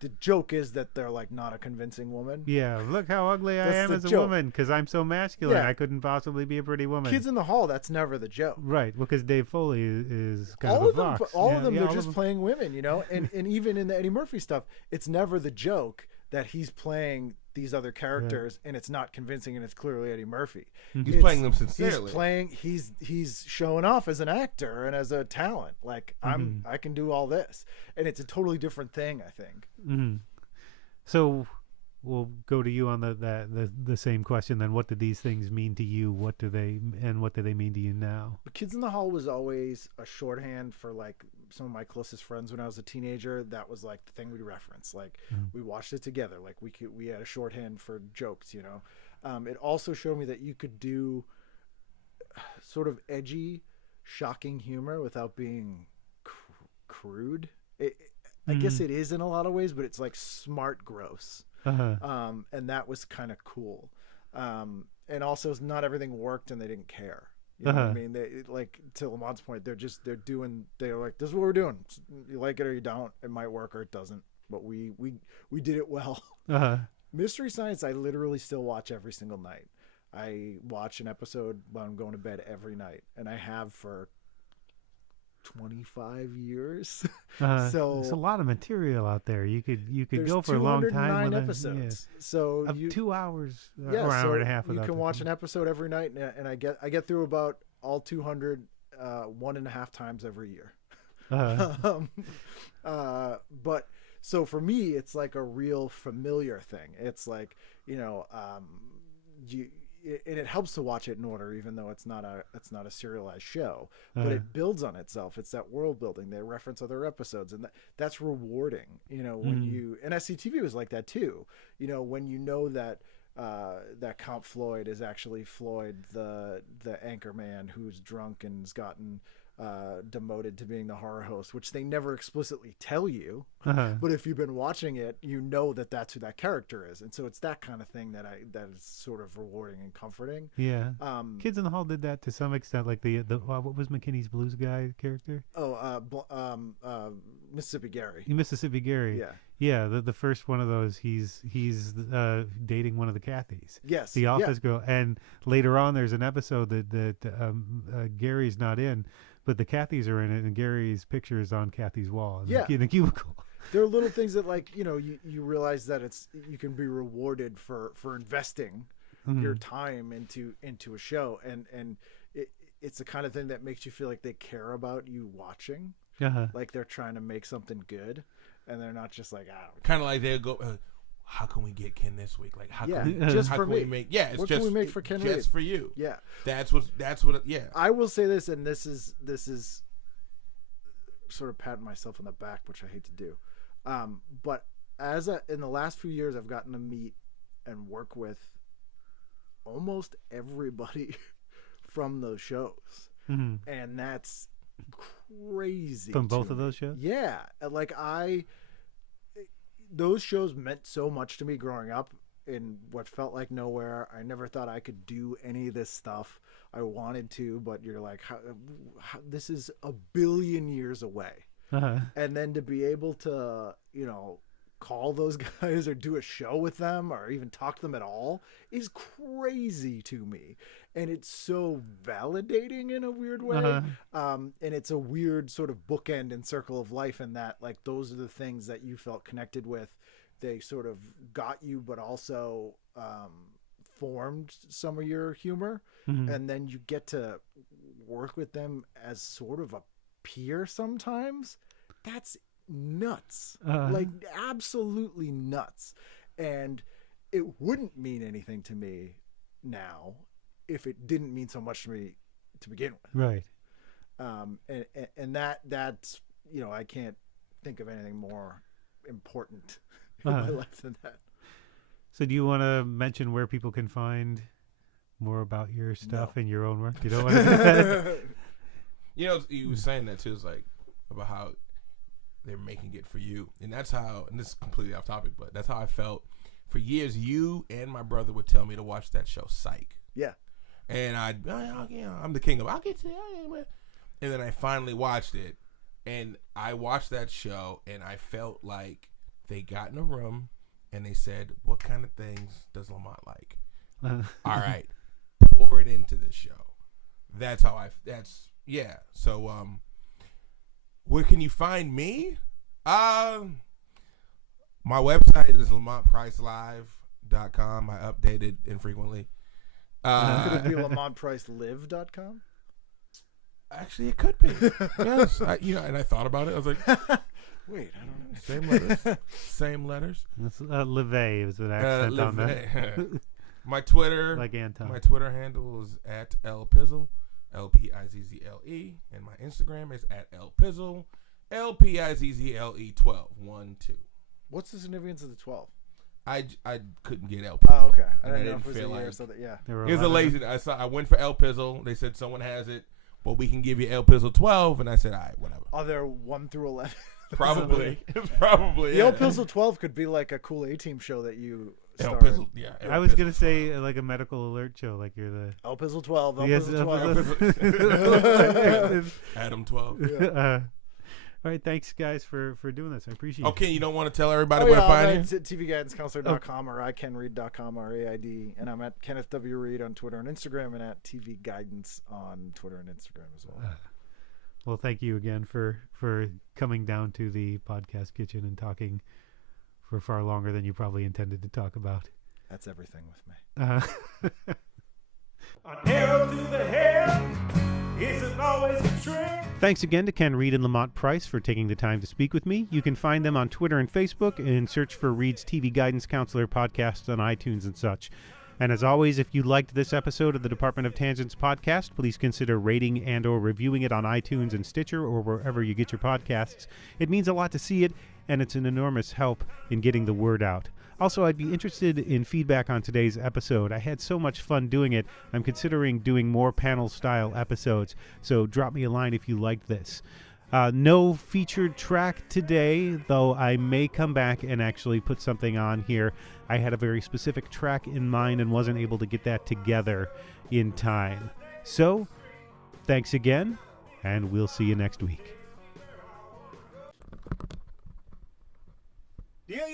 the joke is that they're like not a convincing woman. Yeah, look how ugly I am as a woman because I'm so masculine. I couldn't possibly be a pretty woman. Kids in the Hall, that's never the joke. Right, because Dave Foley is kind of a fox. All of them, they're just playing women, you know? And even in the Eddie Murphy stuff, it's never the joke that he's playing these other characters and it's not convincing and it's clearly Eddie Murphy. He's playing them sincerely. He's showing off as an actor and as a talent. Like I can do all this. And it's a totally different thing, I think. So we'll go to you on the same question then. What did these things mean to you? What do they mean to you now? Kids in the Hall was always a shorthand for like some of my closest friends when I was a teenager. That was like the thing we'd reference. Like we watched it together. Like we had a shorthand for jokes, you know. It also showed me that you could do sort of edgy, shocking humor without being crude. I guess it is in a lot of ways, but it's like smart gross. And that was kind of cool. And also not everything worked and they didn't care. You know what I mean? They, like to Lamont's point, they're like, this is what we're doing. You like it or you don't. It might work or it doesn't, but we did it well. Mystery Science, I literally still watch every single night. I watch an episode when I'm going to bed every night, and I have for 25 years. So there's a lot of material out there. You could go for a long time. 209 episodes. So 2 hours or an hour and a half. You can watch an episode every night, and I get through about all 200 1.5 times every year. But so for me, it's like a real familiar thing. It's like, you know, and it helps to watch it in order, even though it's not a serialized show, but it builds on itself. It's that world building. They reference other episodes, and that's rewarding. You know, when and SCTV was like that too. You know, when you know that that Count Floyd is actually Floyd, the anchor man who's drunk and has gotten demoted to being the horror host, which they never explicitly tell you, but if you've been watching it, you know that that's who that character is, and so it's that kind of thing that is sort of rewarding and comforting. Kids in the Hall did that to some extent, like the what was McKinney's Blues guy character? Mississippi Gary. The first one of those, he's dating one of the Cathys, the office girl, and later on there's an episode that Gary's not in, but the Cathys are in it, and Gary's picture is on Kathy's wall in the cubicle. There are little things that, like, you know, you realize that you can be rewarded for investing your time into a show, and it's the kind of thing that makes you feel like they care about you watching, like they're trying to make something good, and they're not just like, kind of like they'll go, how can we get Ken this week? Like, how Yeah, can we, just how for can me. we make? Yeah, it's What just can we make for Ken just Reed? for you. Yeah, That's what. Yeah. I will say this, and this is sort of patting myself on the back, which I hate to do. But in the last few years, I've gotten to meet and work with almost everybody from those shows, and that's crazy. From both of those shows? Yeah, like those shows meant so much to me growing up in what felt like nowhere. I never thought I could do any of this stuff. I wanted to, but you're like, how, this is a billion years away. And then to be able to, call those guys or do a show with them or even talk to them at all is crazy to me. And it's so validating in a weird way. And it's a weird sort of bookend and circle of life in that, like, those are the things that you felt connected with. They sort of got you, but also formed some of your humor. And then you get to work with them as sort of a peer sometimes. That's nuts. Like, absolutely nuts. And it wouldn't mean anything to me now if it didn't mean so much to me to begin with. Right. And that's, I can't think of anything more important in my life than that. So do you want to mention where people can find more about your stuff and your own work? You don't want to do that? You were saying that too. It's like about how they're making it for you, and that's how. And this is completely off topic, but that's how I felt for years. You and my brother would tell me to watch that show, Psych. Yeah. And I'm the king of. I'll get to it. And then I finally watched it, and I watched that show, and I felt like they got in a room, and they said, "What kind of things does Lamont like? All right, pour it into this show." That's how yeah. So, where can you find me? My website is lamontpricelive.com. I update it infrequently. Could it be lamontpricelive.com? Actually, it could be. Yes. And I thought about it. I was like, wait, I don't know. Same letters. That's Livet is an accent on that. My Twitter, like Anton. My Twitter handle is at LPizzle, LPIZZLE, and my Instagram is at LPizzle, LPIZZLE12, 1, 2. What's the significance of the 12? I couldn't get LPizzle. Oh, okay. I And didn't know if it was a year or something. Yeah. Here's a lazy. I went for LPizzle. They said someone has it, but we can give you LPizzle 12, and I said, all right, whatever. Are there 1 through 11? Probably. Probably. The LPizzle 12 could be like a cool A-Team show that you started. LPizzle, yeah. I was going to say like a medical alert show, like you're the... LPizzle 12, Yes, LPizzle 12. Adam 12. Yeah. All right, thanks guys for doing this. I appreciate it. Okay, you don't want to tell everybody where to find you? TVGuidanceCounselor.com or iCanRead.com, RAID. And I'm at Kenneth W. Reed on Twitter and Instagram, and at TV Guidance on Twitter and Instagram as well. Well, thank you again for coming down to the podcast kitchen and talking for far longer than you probably intended to talk about. That's everything with me. A nail to the head isn't always a trick. Thanks again to Ken Reed and Lamont Price for taking the time to speak with me. You can find them on Twitter and Facebook and search for Reed's TV Guidance Counselor podcast on iTunes and such. And as always, if you liked this episode of the Department of Tangents podcast, please consider rating and or reviewing it on iTunes and Stitcher or wherever you get your podcasts. It means a lot to see it, and it's an enormous help in getting the word out. Also, I'd be interested in feedback on today's episode. I had so much fun doing it. I'm considering doing more panel-style episodes, so drop me a line if you liked this. No featured track today, though I may come back and actually put something on here. I had a very specific track in mind and wasn't able to get that together in time. So, thanks again, and we'll see you next week. Yeah.